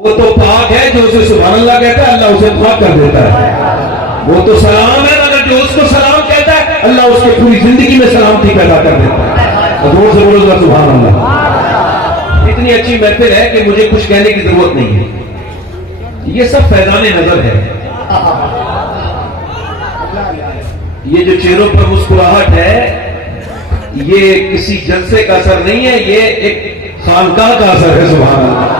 وہ تو پاک ہے جو اسے سبحان اللہ کہتا ہے اللہ اسے پاک کر دیتا ہے. وہ تو سلام ہے مگر جو اس کو سلام کہتا ہے اللہ اس کے پوری زندگی میں سلامتی پیدا کر دیتا ہے. زور سے بولو سبحان اللہ. اتنی اچھی محفل ہے کہ مجھے کچھ کہنے کی ضرورت نہیں ہے. یہ سب فیضان نظر ہے. یہ جو چہروں پر مسکراہٹ ہے یہ کسی جلسے کا اثر نہیں ہے, یہ ایک خانقاہ کا اثر ہے. سبحان اللہ.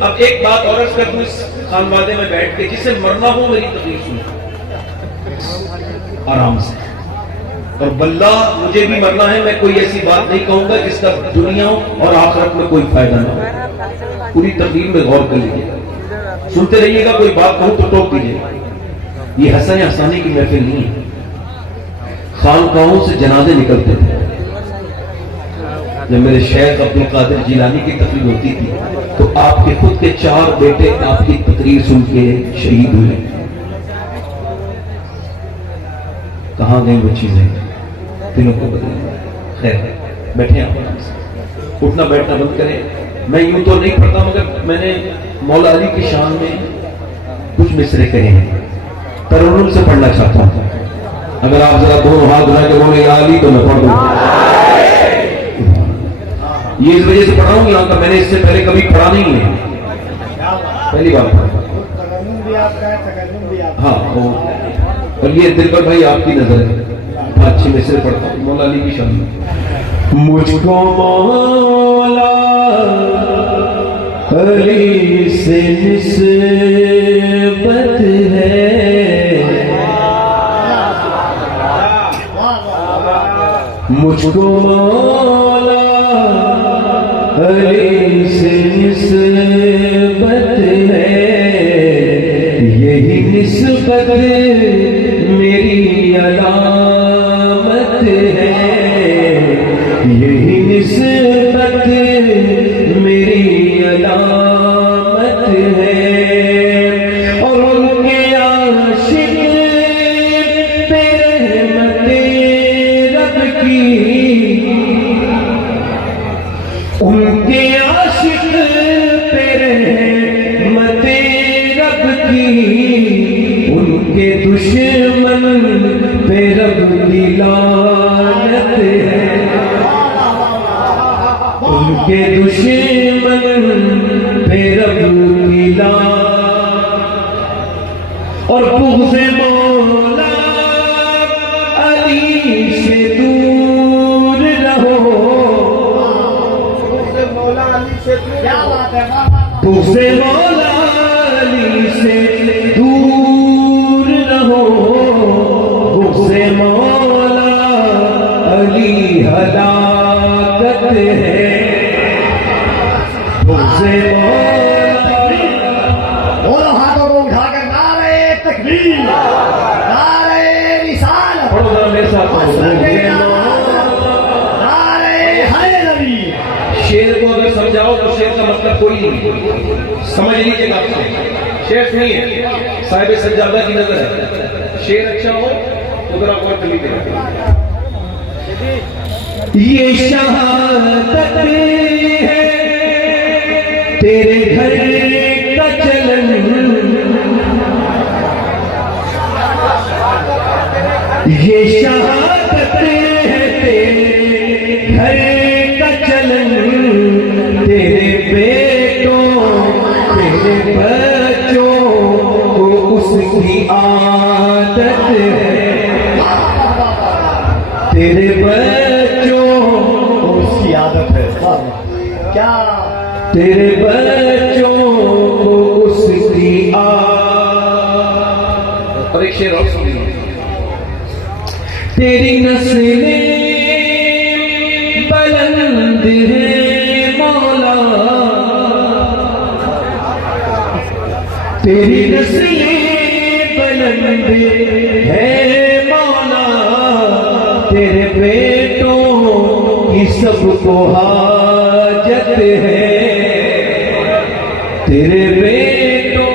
اب ایک بات اور عرض کر دوں, اس خانوادے میں بیٹھ کے جسے مرنا ہو میری تقریر سنو آرام سے, اور باللہ مجھے بھی مرنا ہے. میں کوئی ایسی بات نہیں کہوں گا جس کا دنیا اور آخرت میں کوئی فائدہ نہ ہو. پوری تقریر میں غور کر لیجیے گا, سنتے رہیے گا. کوئی بات کہوں تو ٹوک دیجیے گا. یہ حسن حسانی کی محفل نہیں ہے. خانقاہوں سے جنازے نکلتے تھے. جب میرے شیخ عبد القادر جیلانی کی تقریر ہوتی تھی تو آپ کے خود کے 4 بیٹے آپ کی تقریر سن کے شہید ہوئے. کہاں گئی وہ چیزیں, دلوں کو بدلیں. خیر بیٹھے آپ آرام سے, اٹھنا بیٹھنا بند کریں. میں یوں تو نہیں پڑھتا مگر میں نے مولا علی کی شان میں کچھ مصرے کہے ہیں, ترنم سے پڑھنا چاہتا ہوں. اگر آپ ذرا دونوں ہاتھ اٹھا کے بولے یا علی تو میں پڑھ دوں. یہ اس وجہ سے پڑھا ہوں یہاں کا, میں نے اس سے پہلے کبھی پڑھا نہیں ہے, پہلی بار پڑھا. ہاں, اور یہ دل پر بھائی آپ کی نظر ہے, اچھی مصرے پڑھتا ہوں مولا علی کی شان میں. مجھ کو مولا علی سے نسبت ہے, مجھ کو مولا علی سے نسبت ہے. یہی نسبت میری علامت ہے. یہی نسبت میری علامت ہے. اور ان کے عاشق پہ رحمت رب کی, ان کے عاشق پہ رحمت رب کی, ان کے دشمن پہ رب کی لعنت ہے. ان کے دشمن پہ رب کی لعنت. اور بغض مولا علی سے دور رہو, بغض مولا علی سے دور رہو. بغض مولا علی ہلاکت ہے. بغض مولا ہاتھوں کو اٹھا کر نعرہ تکبیر, نعرہ رسالت, پڑھو ذرا میرے ساتھ. شیر کو اگر سمجھاؤ تو شیر کا مطلب کوئی نہیں, سمجھ لیجیے گا. شیر نہیں ہے, صاحب سجادہ کی نظر ہے. شیر اچھا ہو تو ذرا غور کر لیجیے گا. یہ شہادت ہے تیرے گھر کا چلن, یہ شہادت ہے تیرے گھر کا چلن. تیرے بیٹوں تیرے بچوں کو اس کی عادت ہے. تیرے بچوں کو اس کی عادت ہے. کیا تیرے بچوں کو اس کی عادت. اور ایک شعر اور سنیے. تیری نسلیں بلند ہے مولا, تیری نسلیں بلند ہے مولا. تیرے بیٹوں کی سب کو حاجت ہے. تیرے بیٹوں,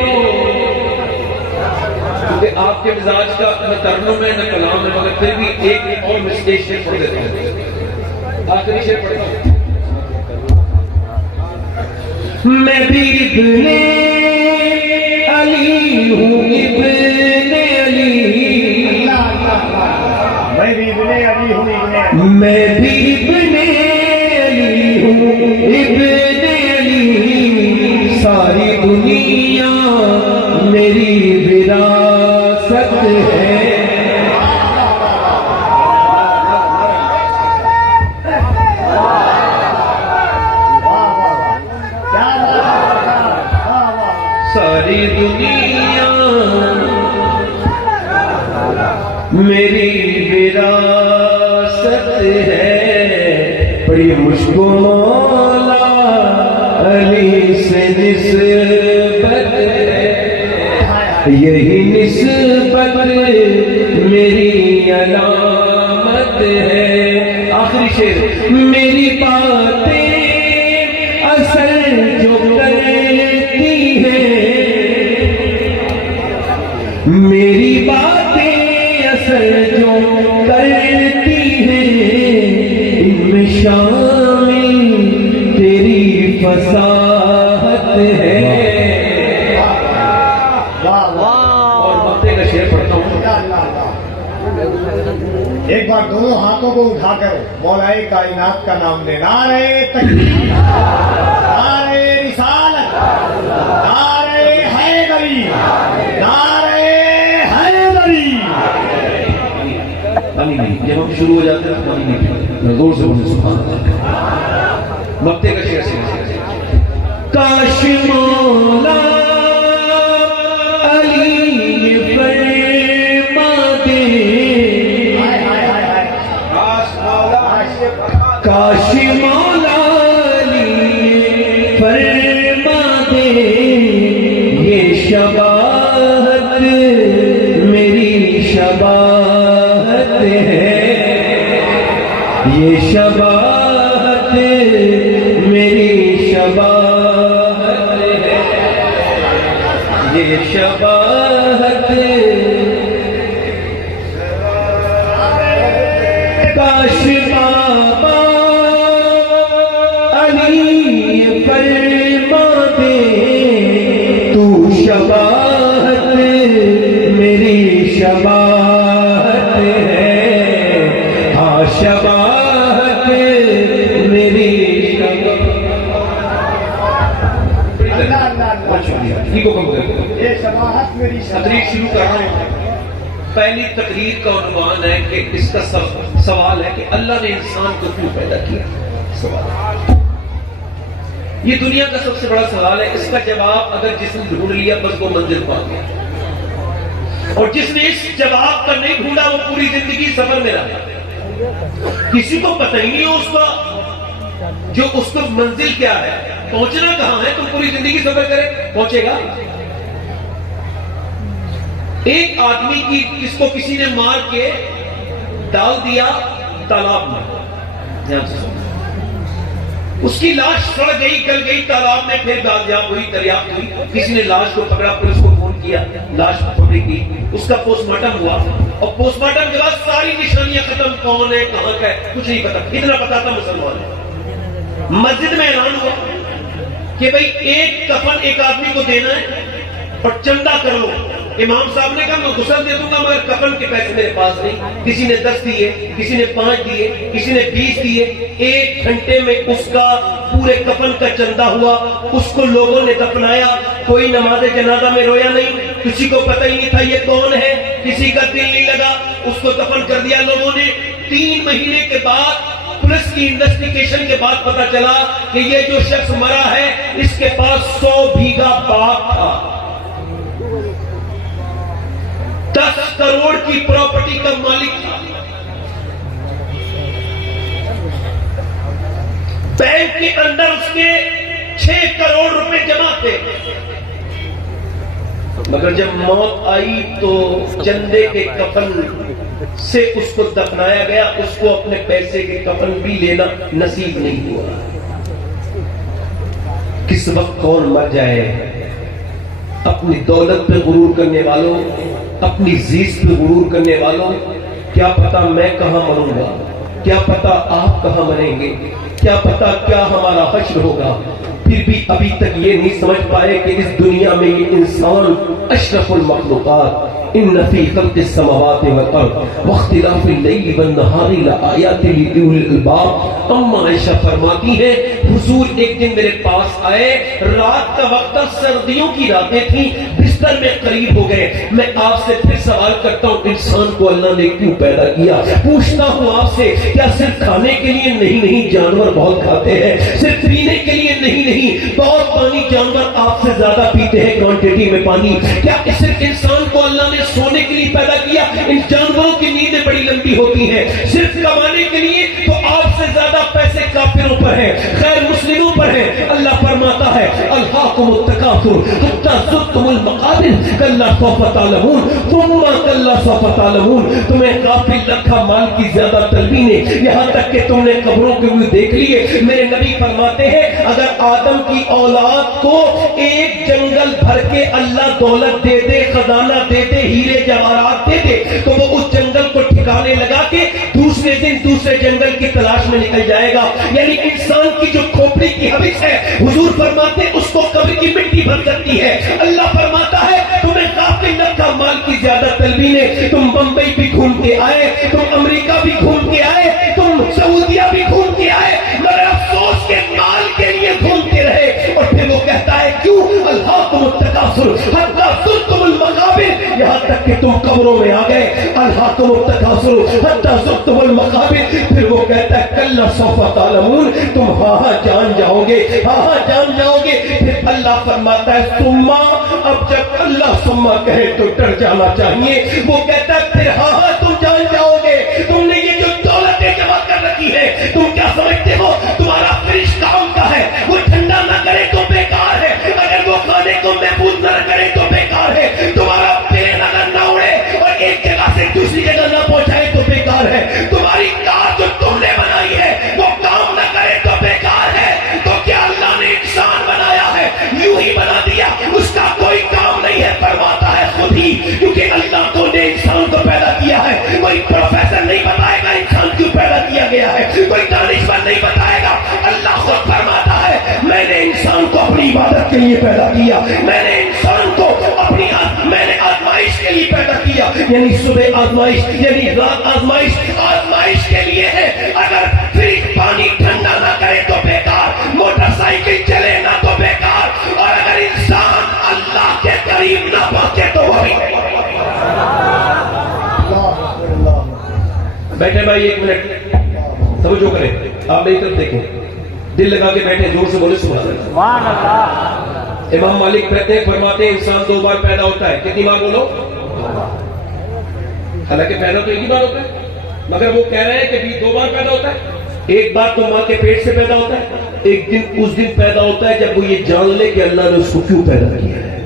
کیونکہ آپ کے مزاج کا نہ ترنم ہے نہ کلام ہے, مگر پھر بھی ایک اور مسٹیک سے پڑھ دیتا ہوں. آخری شعر پڑھتا ہوں. میں بھی ابن علی ہوں، ابن علی، میں بھی ابن علی ہوں، ابن علی، میں بھی ابن علی ہوں، ابن علی، ساری دنیا میری وراثت ہے۔ ساری دنیا میری وراثت ہے، پڑھی مجھ کو مولا علی سے نسبت ہے، یہی نسبت میری علامت ہے۔ آخری شعر، میری باتیں اثر جو کرتی ہیں، میری باتیں اثر جو کرتی ہیں، ان میں شامل تیری فصاحت ہے۔ اور وقتے کا شعر پڑھتا ہوں۔ ایک بار دونوں ہاتھوں کو اٹھا کر مولا کائنات کا نام لے، نعرہ تکبیر، نعرہ رسالت، نعرہ حیدری، نعرہ حیدری۔ پانی نہیں، جب ہم شروع ہو جاتے ہیں پانی نہیں، زور سے بولیں سبحان اللہ۔ وقتے کا شعر سے کاش مولا علی فرما دے، کاش مولا علی فرما دے، یہ شباہت میری شباہت ہے، یہ شباہت میری شباہت ہے، یہ شباہت۔ کاش بابا علی فرما دے، تو شباہت میری شباہت ہے، ہاں شباہت میری یہ شباہت میری تقریر شروع کر رہا ہوں۔ پہلی تقریر کا عنوان ہے کہ اس کا سوال ہے کہ اللہ نے انسان کو کیوں پیدا کیا؟ سوال، یہ دنیا کا سب سے بڑا سوال ہے۔ اس کا جواب اگر جس نے ڈھونڈ لیا بس وہ منزل پا گیا، اور جس نے اس جواب کا نہیں ڈھونڈا وہ پوری زندگی سفر میں رہا۔ کسی کو پتہ ہی نہیں ہو اس کا جو اس کو منزل کیا ہے، پہنچنا کہاں ہے، تو پوری زندگی سفر کرے پہنچے گا۔ ایک آدمی کی جس کو کسی نے مار کے ڈال دیا تالاب میں، دھیان سے سنو، اس کی لاش سڑ گئی، گل گئی تالاب میں، پھر دریافت ہوئی، دریافت ہوئی، کسی نے لاش کو پکڑا، پولیس کو فون کیا، لاش پکڑی گئی، اس کا پوسٹ مارٹم ہوا، اور پوسٹ مارٹم کے بعد ساری نشانیاں ختم، کون ہے کہاں کا ہے کچھ نہیں پتا، اتنا پتا تھا مسلمان ہے۔ مسجد میں اعلان ہوا کہ بھئی ایک کفن ایک آدمی کو دینا ہے اور چندہ کر لو۔ امام صاحب نے کہا میں غسل دے دوں گا مگر کفن کے پیسے میرے پاس نہیں۔ کسی نے 10 دیے، کسی نے 5 دیے، کسی نے 20 دیے۔ 1 گھنٹے میں اس کا پورے کفن کا چندہ ہوا، اس کو لوگوں نے دفنایا، کوئی نماز جنازہ میں رویا نہیں، کسی کو پتہ ہی نہیں تھا یہ کون ہے، کسی کا دل نہیں لگا، اس کو دفن کر دیا لوگوں نے۔ 3 مہینے کے بعد پولیس کی انویسٹیگیشن کے بعد پتا چلا کہ یہ جو شخص مرا ہے اس کے پاس 100 بیگھہ باغ تھا، 10 کروڑ کی پراپرٹی کا مالک تھا، بینک کے اندر اس کے 6 کروڑ روپے جمع تھے، مگر جب موت آئی تو چندے کے کفن سے اس کو دفنایا گیا، اس کو اپنے پیسے کے کفن بھی لینا نصیب نہیں ہوا۔ کس وقت کون مر جائے، اپنی دولت پہ غرور کرنے والوں، اپنی زیست پہ غرور کرنے والوں، کیا پتا میں کہاں مروں گا، کیا پتا آپ کہاں مریں گے، کیا پتا کیا ہمارا حشر ہوگا۔ پھر بھی ابھی تک یہ نہیں سمجھ پائے کہ اس دنیا میں یہ انسان اشرف المخلوقات ان فی خلق السماوات والارض واختلاف اللیل والنہار لآیات لأولی الالباب. اما عائشہ فرماتی ہے حضور ایک دن میرے پاس آئے، رات کا وقت تھا، سردیوں کی راتیں تھیں، بستر میں قریب ہو گئے. میں آپ سے پھر سوال کرتا ہوں، انسان کو اللہ نے کیوں پیدا کیا؟ پوچھتا ہوں آپ سے، کیا صرف کھانے کے لیے؟ نہیں، جانور بہت کھاتے ہیں. صرف پینے کے لیے؟ نہیں، بہت پانی جانور آپ سے زیادہ پیتے ہیں کوانٹٹی میں پانی. کیا صرف انسان کو اللہ نے سونے کے لیے پیدا کیا؟ ان جانوروں کی نیندیں بڑی لمبی ہوتی ہیں. صرف کمانے کے لیے؟ تو آپ سے زیادہ پیسے کافروں پر ہیں، غیر مسلموں پر ہیں. اللہ فرماتا ہے الہاکم التکاثر حتی زرتم المقابر کلا سوف تعلمون ثم کلا سوف تعلمون. تمہیں غافل رکھا مال کی زیادہ طلبی نے، یہاں تک کہ تم نے قبروں کے منہ دیکھ لیے. میرے نبی فرماتے ہیں اگر آدم کی اولاد کو ایک جنگل بھر کے اللہ دولت دے دے، خزانہ دے دے، ہیرے جواہرات دے دے، تو وہ اس جنگل کو ٹھکانے لگا کے دوسرے دن دوسرے جنگل کی تلاش میں نکل جائے گا. یعنی انسان کی جو کھوپڑی کی حوث ہے، حضور فرماتے اس کو قبر کی مٹی بھر کرتی ہے. اللہ فرماتا ہے تمہیں غافل رکھا مال کی زیادہ طلبی نے. تم بمبئی بھی گھوم کے آئے، تم امریکہ بھی گھوم کے آئے، تم سعودیہ بھی گھوم کے آئے، مگر افسوس کے مال کے لیے گھومتے رہے. اور پھر وہ کہتا ہے کیوں؟ الہاکم التکاثر حتی زرتم المقابر، یہاں تک کہ تم قبروں میں آ گئے. الہاکم التکاثر حتی زرتم المقابر. پھر وہ کہتا ہے کلا سوف تعلمون، تم ہاں جان جاؤ گے، ہاں جان جاؤ گے. پھر اللہ فرماتا ہے ثم، اب جب اللہ ثم کہے تو ڈر جانا چاہیے. وہ کہتا ہے پھر ہاں تم جان جاؤ گے. تم نے یہ جو دولتیں جمع کر رکھی ہے، تم کیا سمجھتے ہو تمہارا فریج کام کا ہے؟ وہ ٹھنڈا نہ کرے تو بیکار ہے، اگر وہ کھانے کو محفوظ نہ کرے تو بیکار ہے. تمہارا پلین اگر نہ اڑے اور ایک جگہ سے دوسری جگہ نہ پہنچائے تو بیکار ہے. تمہاری کار جو تم نے بنائی ہے وہ کام نہ کرے تو بیکار ہے. تو کیا اللہ نے انسان بنایا ہے یوں ہی بنا دیا، اس کا کوئی کام نہیں ہے؟ فرماتا ہے خود ہی، کیونکہ اللہ تو نے انسان کو پیدا کیا ہے. کوئی پروفیسر نہیں بتائے گا انسان کیوں پیدا کیا گیا ہے، کوئی دانشور نہیں بتائے گا. اللہ خود فرماتا ہے میں نے انسان کو اپنی عبادت کے لیے پیدا کیا، میں نے انسان کو اپنی میں نے آزمائش کے لیے پیدا کیا. یعنی صبح آزمائش، یعنی رات آزمائش، آزمائش کے لیے ہے. اگر فریج پانی ٹھنڈا نہ کرے تو بیکار، موٹر سائیکل چلے نہ تو بیکار، اور اگر انسان اللہ کے قریب نہ پہنچے تو وہ بھی. بیٹھے بھائی ایک منٹ توجہ کریں، آپ میری طرف دیکھیں، دل لگا کے بیٹھے، زور سے بولے سبحان اللہ. امام مالک کہتے ہیں، فرماتے ہیں انسان 2 بار پیدا ہوتا ہے. کتنی بار بولو؟ حالانکہ پیدا تو ایک ہی بار ہوتا ہے، مگر وہ کہہ رہے ہیں کہ 2 بار پیدا ہوتا ہے. ایک بار تو ماں کے پیٹ سے پیدا ہوتا ہے، ایک دن اس دن پیدا ہوتا ہے جب وہ یہ جان لے کہ اللہ نے اس کو کیوں پیدا کیا ہے.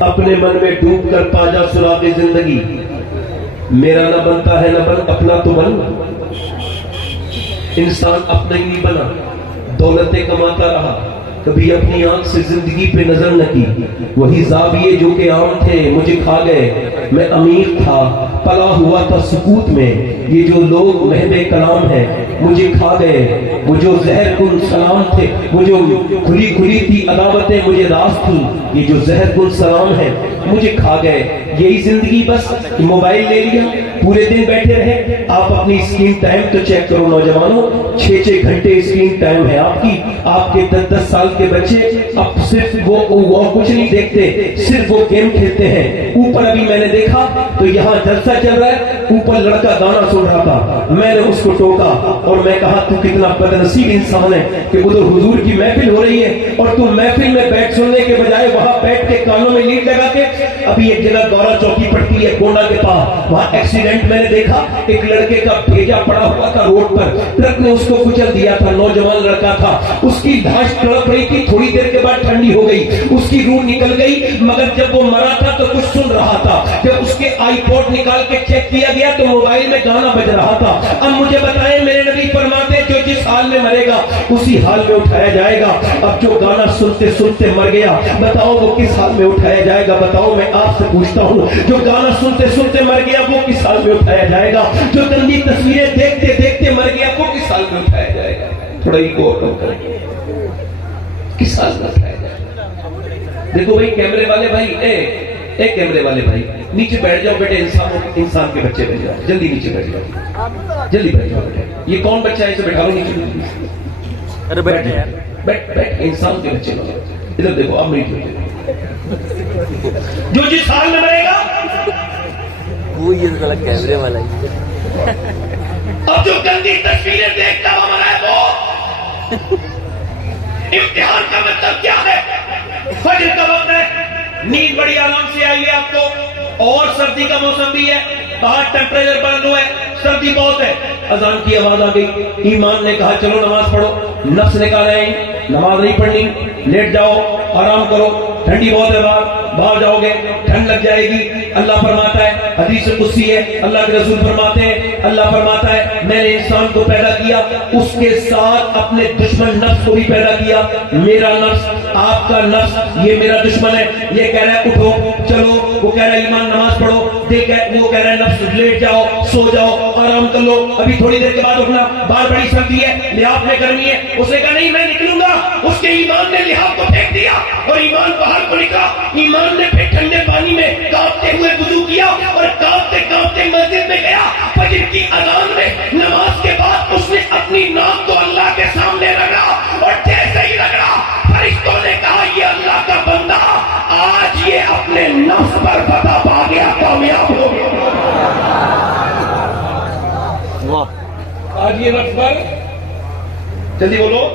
اپنے من میں ڈوب کر پا جا سراغ زندگی، میرا نہ بنتا ہے نہ بن، اپنا تو بن. انسان اپنا ہی نہیں بنا، دولتیں کماتا رہا، کبھی اپنی آنکھ سے زندگی پہ نظر نہ کی. وہی زاویے جو کہ عام تھے مجھے کھا گئے. میں امیر تھا، پلا ہوا تھا سکوت میں. یہ جو لوگ محب کلام ہیں مجھے کھا گئے. وہ جو زہر کن سلام تھے، وہ جو کھلی کھلی تھی عداوتیں مجھے راز تھی، یہ جو زہر کن سلام ہے مجھے کھا گئے. یہی زندگی بس. موبائل لے لیا، پورے دن بیٹھے رہے. آپ اپنی اسکرین ٹائم تو چیک کرو نوجوانوں، 6 گھنٹے اسکرین ٹائم ہے آپ کی. آپ کے 10 سال کے بچے اب صرف وہ کچھ نہیں دیکھتے، صرف وہ گیم کھیلتے ہیں. اوپر ابھی میں نے دیکھا تو یہاں جلسہ چل رہا ہے، اوپر لڑکا گانا سن رہا تھا. میں نے اس کو ٹوکا اور میں کہا تو کتنا بدنصیب انسان ہے کہ ادھر حضور کی محفل ہو رہی ہے اور تو محفل میں بیٹھ سننے کے بجائے وہاں بیٹھ کے کانوں میں لیڈ لگا کے. ابھی ایک جگہ گورا چوکی پڑتی ہے گونڈا کے پاس، وہاں ایکسیڈنٹ میں نے دیکھا. ایک لڑکے کا بھیجا پڑا ہوا تھا روڈ پر، ٹرک نے اس کو کچل دیا تھا. نوجوان لڑکا تھا، اس کی لاش تڑپ رہی تھی. تھوڑی دیر کے بعد ٹھنڈی ہو گئی، اس کی روح نکل گئی. مگر جب وہ مرا تھا تو کچھ سن رہا تھا. جب اس کے آئی پوڈ نکال کے چیک کیا گیا تو موبائل میں گانا بج رہا تھا. اب مجھے بتائیں، میرے نبی فرماتے جو جس حال میں مرے گا اسی حال میں اٹھایا جائے گا. اب جو گانا سنتے سنتے مر گیا، بتاؤ وہ کس حال میں اٹھایا جائے گا؟ بتاؤ، میں آپ سے پوچھتا ہوں، جو گانا سنتے سنتے مر گیا وہ کس حال میں اٹھایا جائے گا؟ جو گندی تصویریں دیکھتے دیکھتے مر گیا وہ کس حال میں اٹھایا جائے گا؟ تھوڑا ایگو اور کم کریں، کس حال میں اٹھایا جائے. دیکھو بھائی کیمرے والے بھائی، اے کیمرے والے بھائی، نیچے بیٹھ جاؤ بیٹے. انسان کے بچے بیٹھ جاؤ، جلدی نیچے بیٹھ جاؤ، جلدی بیٹھ جاؤ بیٹے. یہ کون بچہ ہے اسے بیٹھا لو نیچے. ارے بیٹھ انسان کے بچے لو. ادھر دیکھو اب نہیں جو جس حال میں رہے گا وہ یہ کیمرے والا ہی. اب جو گندی تصویریں دیکھتا ہوا مرا ہے وہ امتحان کا مطلب کیا ہے؟ فجر کا وقت ہے، نیند بڑی آرام سے آئی ہے آپ کو، اور سردی کا موسم بھی ہے، باہر ٹیمپریچر بڑھ رہا ہے، سردی بہت ہے. اذان کی آواز آ گئی. ایمان نے کہا چلو نماز پڑھو. نفس نے کہا نہیں نماز نہیں پڑھنی، لیٹ جاؤ آرام کرو، ٹھنڈی بہت ہے باہر جاؤ گے ٹھنڈ لگ جائے گی. اللہ فرماتا ہے، حدیث قدسی ہے، اللہ کے رسول فرماتے ہیں، اللہ فرماتا ہے میں نے انسان کو پیدا کیا، اس کے ساتھ اپنے دشمن نفس کو بھی پیدا کیا. میرا نفس آپ کا نفس یہ میرا دشمن ہے. یہ کہہ رہا ہے اٹھو چلو، وہ کہہ رہا ہے ایمان نماز پڑھو، وہ کہہ رہا ہے نفس لیٹ جاؤ سو جاؤ آرام کر لو، ابھی تھوڑی دیر کے بعد اٹھنا، باہر بڑی سردی ہے، لحاف میں گرمی ہے. اس نے کہا نہیں میں نکلوں گا. اس کے ایمان نے لحاف کو پھینک دیا اور ایمان باہر کو نکلا. ایمان نے پھر ٹھنڈے پانی میں کانپتے ہوئے وضو کیا اور کانپتے کانپتے مسجد میں گیا. فجر کی اذان میں نماز کے بعد اس نے اپنی ناک کو اللہ کے سامنے رگڑا اور جیسے ہی رگڑا فرشتوں نے کہا یہ اللہ کا بندہ آج یہ اپنے نفس پر فتح پا گیا، کامیاب ہو گیا. آج یہ نفس پر جلدی بولو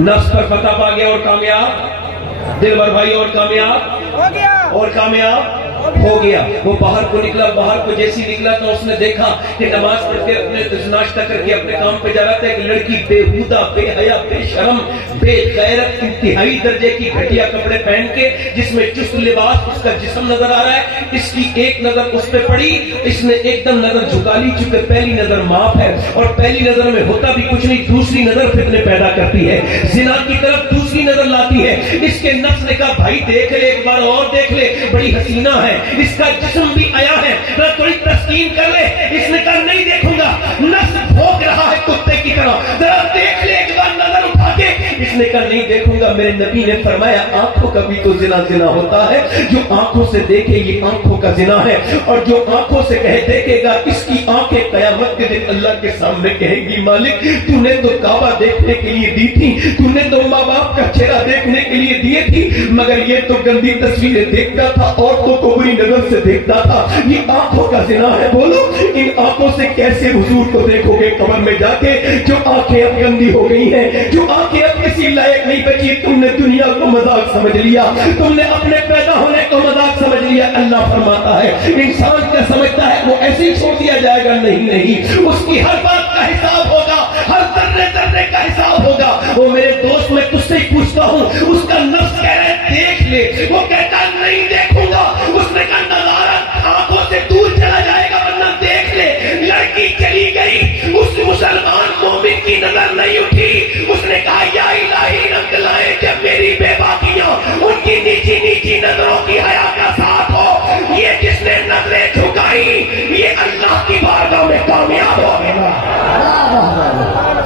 نفس پر فتح پا گیا اور کامیاب. دل بھر بھائی اور کامیاب اور کامیاب ہو گیا. وہ باہر کو نکلا، باہر کو جیسی نکلا تو اس نے دیکھا کہ نماز پڑھ کے اپنے ناشتہ کر کے اپنے کام پہ جا رہا تھا. ایک لڑکی بےہودہ بے حیا بے شرم بے غیرت انتہائی درجے کی گھٹیا کپڑے پہن کے جس میں چست لباس اس کا جسم نظر آ رہا ہے. اس کی ایک نظر اس پہ پڑی، اس نے ایک دم نظر جھکا لی چونکہ پہلی نظر معاف ہے اور پہلی نظر میں ہوتا بھی کچھ نہیں، دوسری نظر فتنے پیدا کرتی ہے، زنا کی طرف دوسری نظر لاتی ہے. اس کے نفس نے کہا بھائی دیکھ لے ایک بار اور دیکھ لے، بڑی حسینہ ہے، اس کا جسم بھی آیا ہے، ذرا تھوڑی تسکین کر لے. اس نے کہا نہیں دیکھوں گا. نفس بھونک رہا ہے کتے کی طرح، ذرا دیکھ لے ایک بار نظر اٹھا کے. اس نے کہا نہیں دیکھوں گا. میرے نبی نے فرمایا آنکھوں کا بھی تو زنا ہوتا ہے، جو آنکھوں سے دیکھے یہ آنکھوں کا زنا ہے، اور جو آنکھوں سے کہے دیکھے گا اس کی آنکھیں قیامت کے دن اللہ کے سامنے کہیں گی مالک تو نے تو کعبہ دیکھنے کے لیے دی تھی، تو نے تو ماں باپ کا چہرہ دیکھنے کے لیے دیے تھی، مگر یہ تو گندی تصویریں دیکھتا تھا، عورتوں کو بری نظر سے دیکھتا تھا. یہ آنکھوں کا زنا ہے. بولو ان آنکھوں سے کیسے حضور کو دیکھو گے قبر میں جا کے؟ جو آنکھیں اب گندی ہو گئی ہیں، جو آنکھیں اب کسی لائق نہیں بچی. تم نے دنیا کو مذاق سمجھ لیا، تم نے اپنے پیدا ہونے کو مذاق سمجھ لیا. اللہ فرماتا ہے انسان کیا سمجھتا ہے وہ ایسے ہی چھوڑ دیا جائے گا؟ نہیں، اس کی ہر بات کا حساب ہوگا، ہر ذرے ذرے کا حساب ہوگا. وہ میرے دوست میں تجھ سے ہی پوچھتا ہوں، اس کا نفس کہہ رہے دیکھ لے، وہ کہتا نہیں دیکھوں گا. اس نے کہا نظارہ آنکھوں سے دور چلا جائے گا ورنہ دیکھ لے. لڑکی چلی گئی، اس مسلمان مومن کی نظر نہیں اٹھی. اس نے کہا یا الہی رنگ لائے جب میری بے باکیاں ان کی نیچی نیچی نظروں کی حیا کا ساتھ ہو. یہ جس نے نظریں جھکائی یہ اللہ کی بارگاہ میں کامیاب ہو گیا.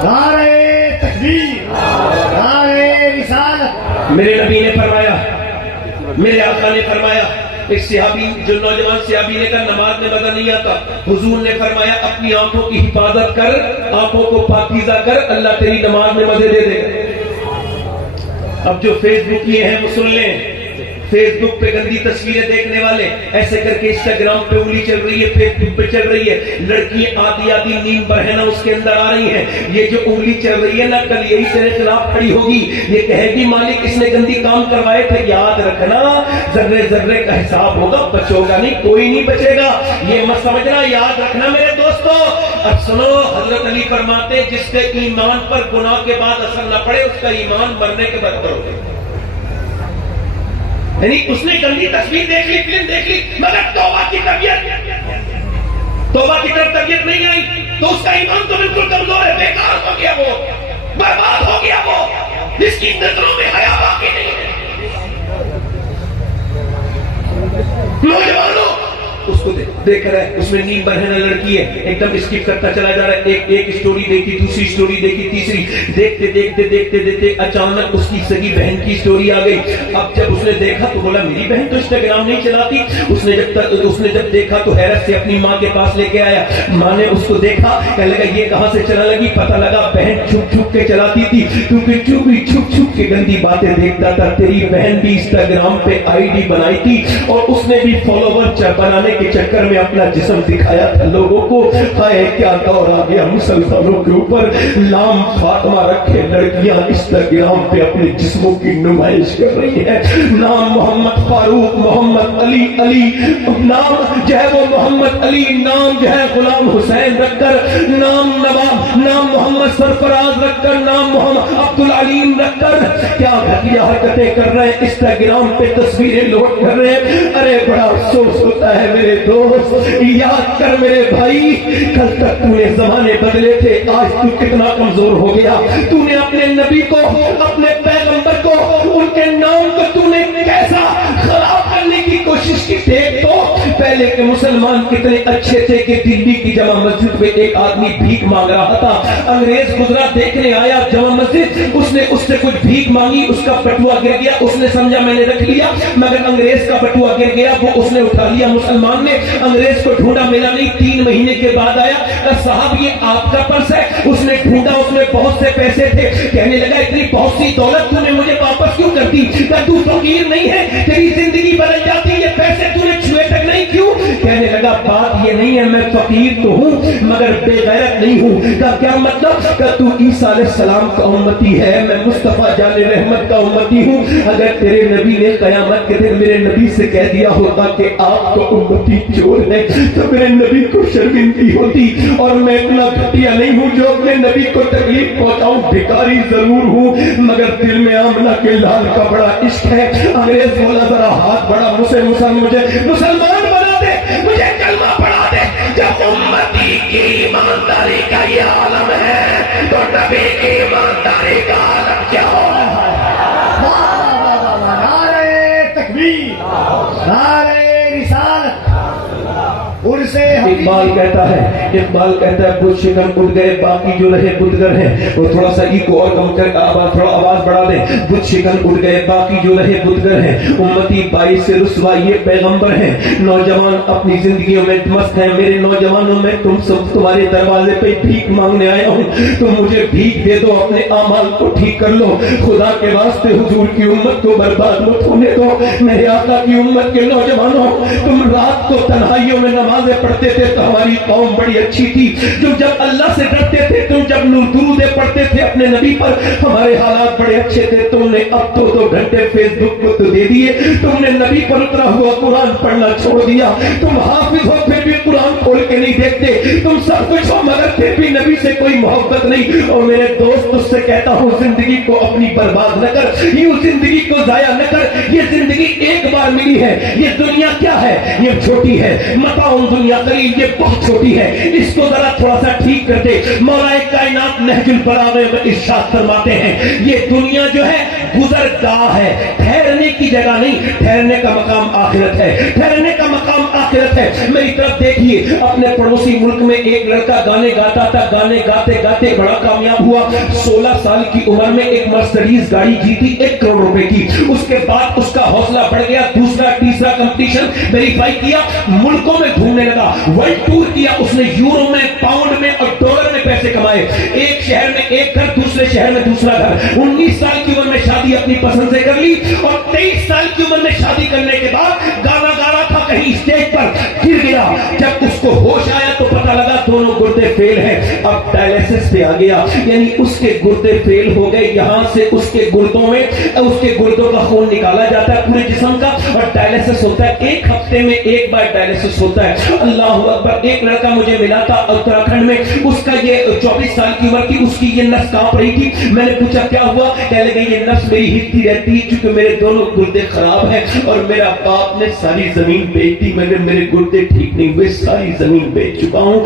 نعرہ تکبیر، نعرہ رسالت. میرے نبی نے فرمایا، میرے آقا نے فرمایا، ایک صحابی جو نوجوان صحابی نے کہا نماز میں مزہ نہیں آتا. حضور نے فرمایا اپنی آنکھوں کی حفاظت کر، آنکھوں کو پاکیزہ کر، اللہ تیری نماز میں مزے دے دے گا. اب جو فیس بک کیے ہیں وہ سن لیں. فیس بک پہ گندی تصویریں دیکھنے والے ایسے کر کے انسٹاگرام پہ انگلی چل رہی ہے، فیس بک پہ چل رہی ہے، لڑکیاں آدھی نیند پر ہے نا اس کے اندر آ رہی ہیں. یہ جو انگلی چل رہی ہے نا کل یہی تیرے خلاف کھڑی ہوگی، یہ کہے گی مالک اس نے گندی کام کروائے تھے. یاد رکھنا ذرے ذرے کا حساب ہوگا، بچو گا نہیں، کوئی نہیں بچے گا. یہ مت سمجھنا، یاد رکھنا میرے دوستو. اب سنو حضرت علی فرماتے جس کے ایمان پر گناہ کے بعد اثر نہ پڑے اس کا ایمان مرنے کے بعد کرو گے. یعنی اس نے گندی تصویر دیکھ لی، فلم دیکھ لی، مگر توبہ کی طرف طبیعت نہیں آئی تو اس کا ایمان تو بالکل کمزور ہے، بیکار ہو گیا، وہ برباد ہو گیا. وہ جس کی نظروں میں حیا باقی نہیں ہے. نوجوانوں اس کو دیکھ رہا ہے, اس میں نیم برہنہ لڑکی ہے, ایک دم اسکپ کرتا چلا جا رہا ہے, ایک اسٹوری دیکھی, دوسری اسٹوری دیکھی, تیسری, دیکھتے دیکھتے دیکھتے دیکھتے اچانک اس کی سگی بہن کی اسٹوری آ گئی. اب جب اس نے دیکھا تو بولا میری بہن تو انسٹاگرام نہیں چلاتی. اس نے جب دیکھا تو حیرت سے اپنی ماں کے پاس لے کے آیا. ماں نے اس کو دیکھا, کہنے لگا یہ کہاں سے چلا لگی, پتہ لگا بہن چھپ چھپ کے چلاتی تھی, کیونکہ چھپ چھپ کے گندی باتیں دیکھتا تھا. تیری بہن بھی انسٹاگرام پہ آئی ڈی بنائی تھی اور اس نے بھی فالوور بنانے کے چکر میں اپنا جسم دکھایا تھا لوگوں کو. ہائے کیا دور آ گیا مسلمانوں کے اوپر, نام فاطمہ رکھے لڑکیاں انسٹاگرام پہ اپنے جسموں کی نمائش کر رہی ہے. نام محمد فاروق, محمد علی, نام جو ہے وہ محمد علی, نام جو ہے غلام حسین رکھ کر, نام نواب, نام محمد سرفراز رکھ کر, نام محمد عبد العلیم رکھ کر کیا گھٹیا حرکتیں کر رہے ہیں, انسٹاگرام پہ تصویریں لوڈ کر رہے ہیں. ارے بڑا افسوس ہوتا ہے میرے دوست, یاد کر میرے بھائی, کل تک تو نے زمانے بدلے تھے, آج تو کتنا کمزور ہو گیا. تو نے اپنے نبی کو, اپنے پیغمبر کو, ان کے نام کو تو نے کیسا خراب کرنے کی کوشش کی. دیکھ تو پہلے کے مسلمان کتنے اچھے تھے کہ دلی کی جامع مسجد میں ایک آدمی بھیک مانگ رہا تھا, انگریز گزرا دیکھنے آیا جامع مسجد, اس نے اس سے کچھ بھیک مانگی, اس کا بٹوا گر گیا, اس نے سمجھا میں نے رکھ لیا, مگر انگریز کا بٹوا گر گیا, وہ اس نے اٹھا لیا. مسلمان نے انگریز کو ڈھونڈا, ملا نہیں, 3 مہینے کے بعد آیا, کہا صاحب یہ آپ کا پرس ہے. اس نے ڈھونڈا, اس میں بہت سے پیسے تھے. کہنے لگا اتنی بہت سی دولت تو نے مجھے واپس کیوں کر دی, کہ تو فقیر نہیں ہے, تیری زندگی بدل جاتی, یہ پیسے تو نے چھوئے تک نہیں کیوں. کہنے لگا بات یہ نہیں ہے, میں فقیر تو ہوں مگر بے غیرت نہیں ہوں. کہا کیا مطلب, کہ تو عیسیٰ علیہ السلام کا امتی ہے, میں مصطفیٰ جان رحمت کا امتی ہوں. اگر تیرے نبی نے قیامت کے دن میرے نبی سے کہہ دیا ہوتا کہ آپ تو امتی چور ہے, تو میرے نبی کو شرمندگی ہوتی. اور میں اتنا گھٹیا نہیں ہوں جو اپنے نبی کو تکلیف پہنچاؤں, بھکاری ضرور ہوں مگر دل میں آمنہ کے لال کا بڑا عشق ہے. انگریز بولا ذرا ہاتھ بڑا, مجھے مسلمان بنا دے, مجھے کلمہ پڑھا دے. جب امتی کی ایمانداری کا یہ عالم ہے تو نبی کی ایمانداری کا عالم کیا ہوگا. نعرہ تکبیر, نعرہ رسالت. ان سے اقبال کہتا ہے بت شکن اٹھ گئے باقی جو رہے بتگر ہیں. وہ تھوڑا سا ایکو اور کم کر تھوڑا آواز بڑھا دیں. بت شکن اٹھ گئے باقی جو رہے بتگر ہیں, امتی باعث رسوا یہ پیغمبر ہیں. نوجوان اپنی زندگیوں میں مست ہیں, میرے نوجوانوں میں تم سب تمہارے دروازے پہ بھیک مانگنے آیا ہوں. تم مجھے بھیک دے دو, اپنے اعمال کو ٹھیک کر لو. خدا کے واسطے حضور کی امت کو برباد مت ہونے دو. میرے آقا کی امت کے نوجوانوں, تم رات کو تنہائیوں میں نمازیں پڑھتے تھے تو ہماری قوم بڑی اچھی تھی. تم جب اللہ سے ڈرتے تھے, تم جب درودیں پڑھتے تھے اپنے نبی پر, ہمارے حالات بڑے اچھے تھے. تم نے اب تو 2 گھنٹے فیس بک کو تو دے دیے, تم نے نبی پر اترا ہوا قرآن پڑھنا چھوڑ دیا. تم حافظ ہو پھر بھی قرآن کھول کے نہیں دیکھتے, تم سب کچھ ہو مگر پھر بھی نبی سے کوئی محبت نہیں. اور میرے دوست اس سے کہتا ہوں زندگی کو اپنی برباد نہ کر, یوں زندگی کو ضائع نہ کر. یہ زندگی ایک بار ملی ہے, یہ دنیا کیا ہے, یہ چھوٹی ہے. متاع دنیا قلیل, یہ بہت چھوٹی ہے, اس کو ذرا تھوڑا سا ٹھیک کر دے. مولا کائنات نہج البلاغہ میں ارشاد فرماتے ہیں یہ دنیا جو ہے گزرگاہ ہے, ٹھہرنے کی جگہ نہیں. ٹھہرنے کا مقام آخرت ہے, ٹھہرنے کا مقام آخرت ہے. میری طرف دیکھیے, اپنے پڑوسی ملک میں ایک لڑکا گانے گاتا تھا, گانے گاتے گاتے بڑا کامیاب ہوا. 16 سال کی عمر میں ایک مرسڈیز گاڑی جیتی 1 کروڑ روپے کی. اس کے بعد اس کا حوصلہ بڑھ گیا, دوسرا تیسرا کمپٹیشن ویریفائی کیا, ملکوں میں گھومنے لگا, ورلڈ ٹور کیا. اس نے یورو میں, پاؤنڈ میں اور ڈالر میں پیسے کمائے. ایک شہر میں ایک گھر, دوسرے شہر میں دوسرا گھر. 19 سال کی عمر میں شادی اپنی پسند سے کر لی, اور 23 سال کی عمر میں شادی کرنے کے بعد گانا گا رہا تھا, کہیں اسٹیج پر گر گیا. جب اس کو ہوش آیا تو پتہ لگا دونوں گردے فیل ہیں. اب ڈائلیسس پہ آ گیا, یعنی اس کے گردے فیل ہو گئے. یہاں سے اس کے گردوں میں, اس کے گردوں کا خون نکالا جاتا ہے پورے جسم کا, اور ڈائلیسس ہوتا ہے. 1 ہفتے میں 1 بار ڈائلیسس ہوتا ہے. اللہ اکبر. ایک لڑکا مجھے ملا تھا اتراکھنڈ میں, اس کا یہ 24 سال کی عمر تھی, اس کی یہ نس کانپ رہی تھی. میں نے پوچھا کیا ہوا, کہنے لگے یہ نس میری ہلتی رہتی ہے کیونکہ میرے دونوں گردے خراب ہیں, اور میرا باپ نے ساری زمین بیچ دی, مگر میرے گردے ٹھیک نہیں ہوئے, ساری زمین بیچ چکا ہوں.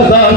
1000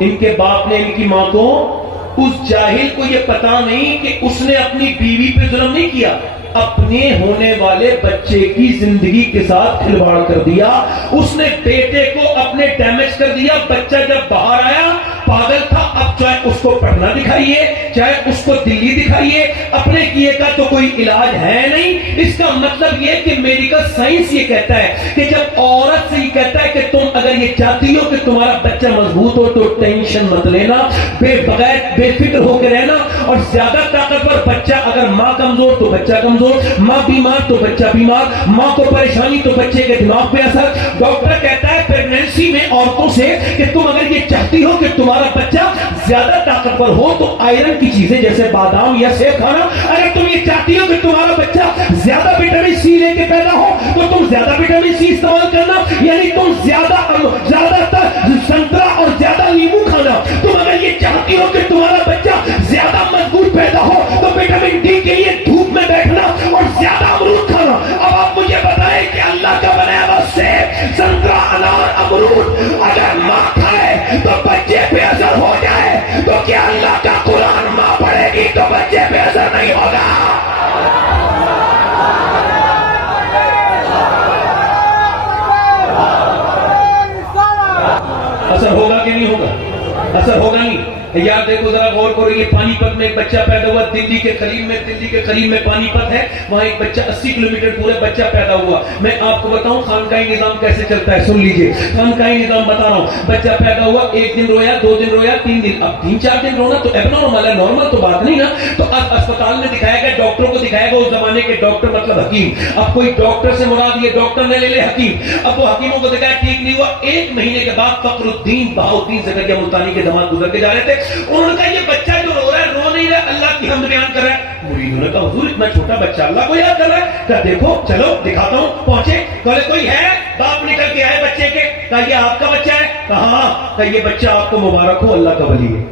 ان کے باپ نے ان کی ماں کو، اس جاہل کو یہ پتا نہیں کہ اس نے اپنی بیوی پہ ظلم نہیں کیا، اپنے ہونے والے بچے کی زندگی کے ساتھ کھلواڑ کر دیا. اس نے بیٹے کو اپنے ڈیمیج کر دیا. بچہ جب باہر آیا پاگل تھا، اب چاہے اس کو پڑھنا دکھائیے چاہے اس کو دلی دکھائیے، اپنے کیے کا تو کوئی علاج ہے نہیں. اس کا مطلب یہ کہ میڈیکل سائنس یہ کہتا ہے کہ جب عورت سے یہ کہتا ہے کہ تم اگر یہ چاہتی ہو کہ تمہارا بچہ مضبوط ہو تو ٹینشن مت لینا، بے فکر ہو کے رہنا، اور زیادہ طاقتور بچہ اگر ماں کمزور تو بچہ کمزور، ماں بیمار تو بچہ بیمار، ماں کو پریشانی تو بچے کے دماغ پہ اثر. ڈاکٹر کہتا ہے پریگنینسی میں عورتوں سے کہ تم اگر یہ چاہتی ہو کہ تمہارا بچہ زیادہ طاقتور ہو تو آئرن کی چیزیں جیسے بادام یا سیب کھانا. اگر تم یہ چاہتی ہو کہ تمہارا بچہ زیادہ وٹامن سی لے کے پیدا ہو تو تم زیادہ وٹامن سی استعمال کرنا، یعنی تم زیادہ تر سنترا اور زیادہ لیمو کھانا. تم اگر یہ چاہتی ہو کہ تمہارا بچہ زیادہ مضبوط پیدا ہو تو وٹامن ڈی کے لیے دھوپ میں بیٹھنا اور زیادہ امرود کھانا. اب آپ مجھے بتائیں کہ اللہ کا بنایا ہوا سیب، سنترا، انار، امرود اگر ماں کھائے تو بچے پہ اثر ہو جائے تو کیا اللہ کا قرآن ماں پڑھے گی تو بچے پہ اثر نہیں ہوگا؟ اثر ہوگا کہ نہیں ہوگا؟ اثر ہوگا نہیں. یاد دیکھو ذرا غور کرو، یہ پانی پت میں ایک بچہ پیدا ہوا دلی کے قریب میں پانی پت ہے، وہاں ایک بچہ 80 کلومیٹر دور ہے، بچہ پیدا ہوا. میں آپ کو بتاؤں خانقاہی نظام کیسے چلتا ہے، سن لیجئے خانقاہی نظام بتا رہا ہوں. بچہ پیدا ہوا، 1 دن رویا، 2 دن رویا، 3 دن، اب 3-4 دن رونا تو اب نارمل ہے، نارمل تو بات نہیں نا. تو اب اسپتال میں دکھایا گیا، ڈاکٹر کو دکھایا گیا، اس زمانے کے ڈاکٹر مطلب حکیم. اب کوئی ڈاکٹر سے مراد یہ ڈاکٹر نے لے لے حکیم. اب وہ حکیموں کو دکھایا، ٹھیک نہیں ہوا. 1 مہینے کے بعد فخر الدین بہاؤالدین زکریا ملتانی کے داماد گزر کے جا رہے تھے. انہوں نے کہا یہ بچہ جو رو رہا ہے رو نہیں رہا، اللہ کی حمد بیان کر رہا ہے. مریدوں نے کہا حضور اتنا چھوٹا بچہ اللہ کو یاد کر رہا ہے. کہا دیکھو چلو دکھاتا ہوں. پہنچے، کہے کوئی ہے؟ باپ نکل کے آئے بچے کے. کہا یہ آپ کا بچہ ہے؟ کہا ہاں. کہا یہ بچہ آپ کو مبارک ہو، اللہ کا ولی ہے.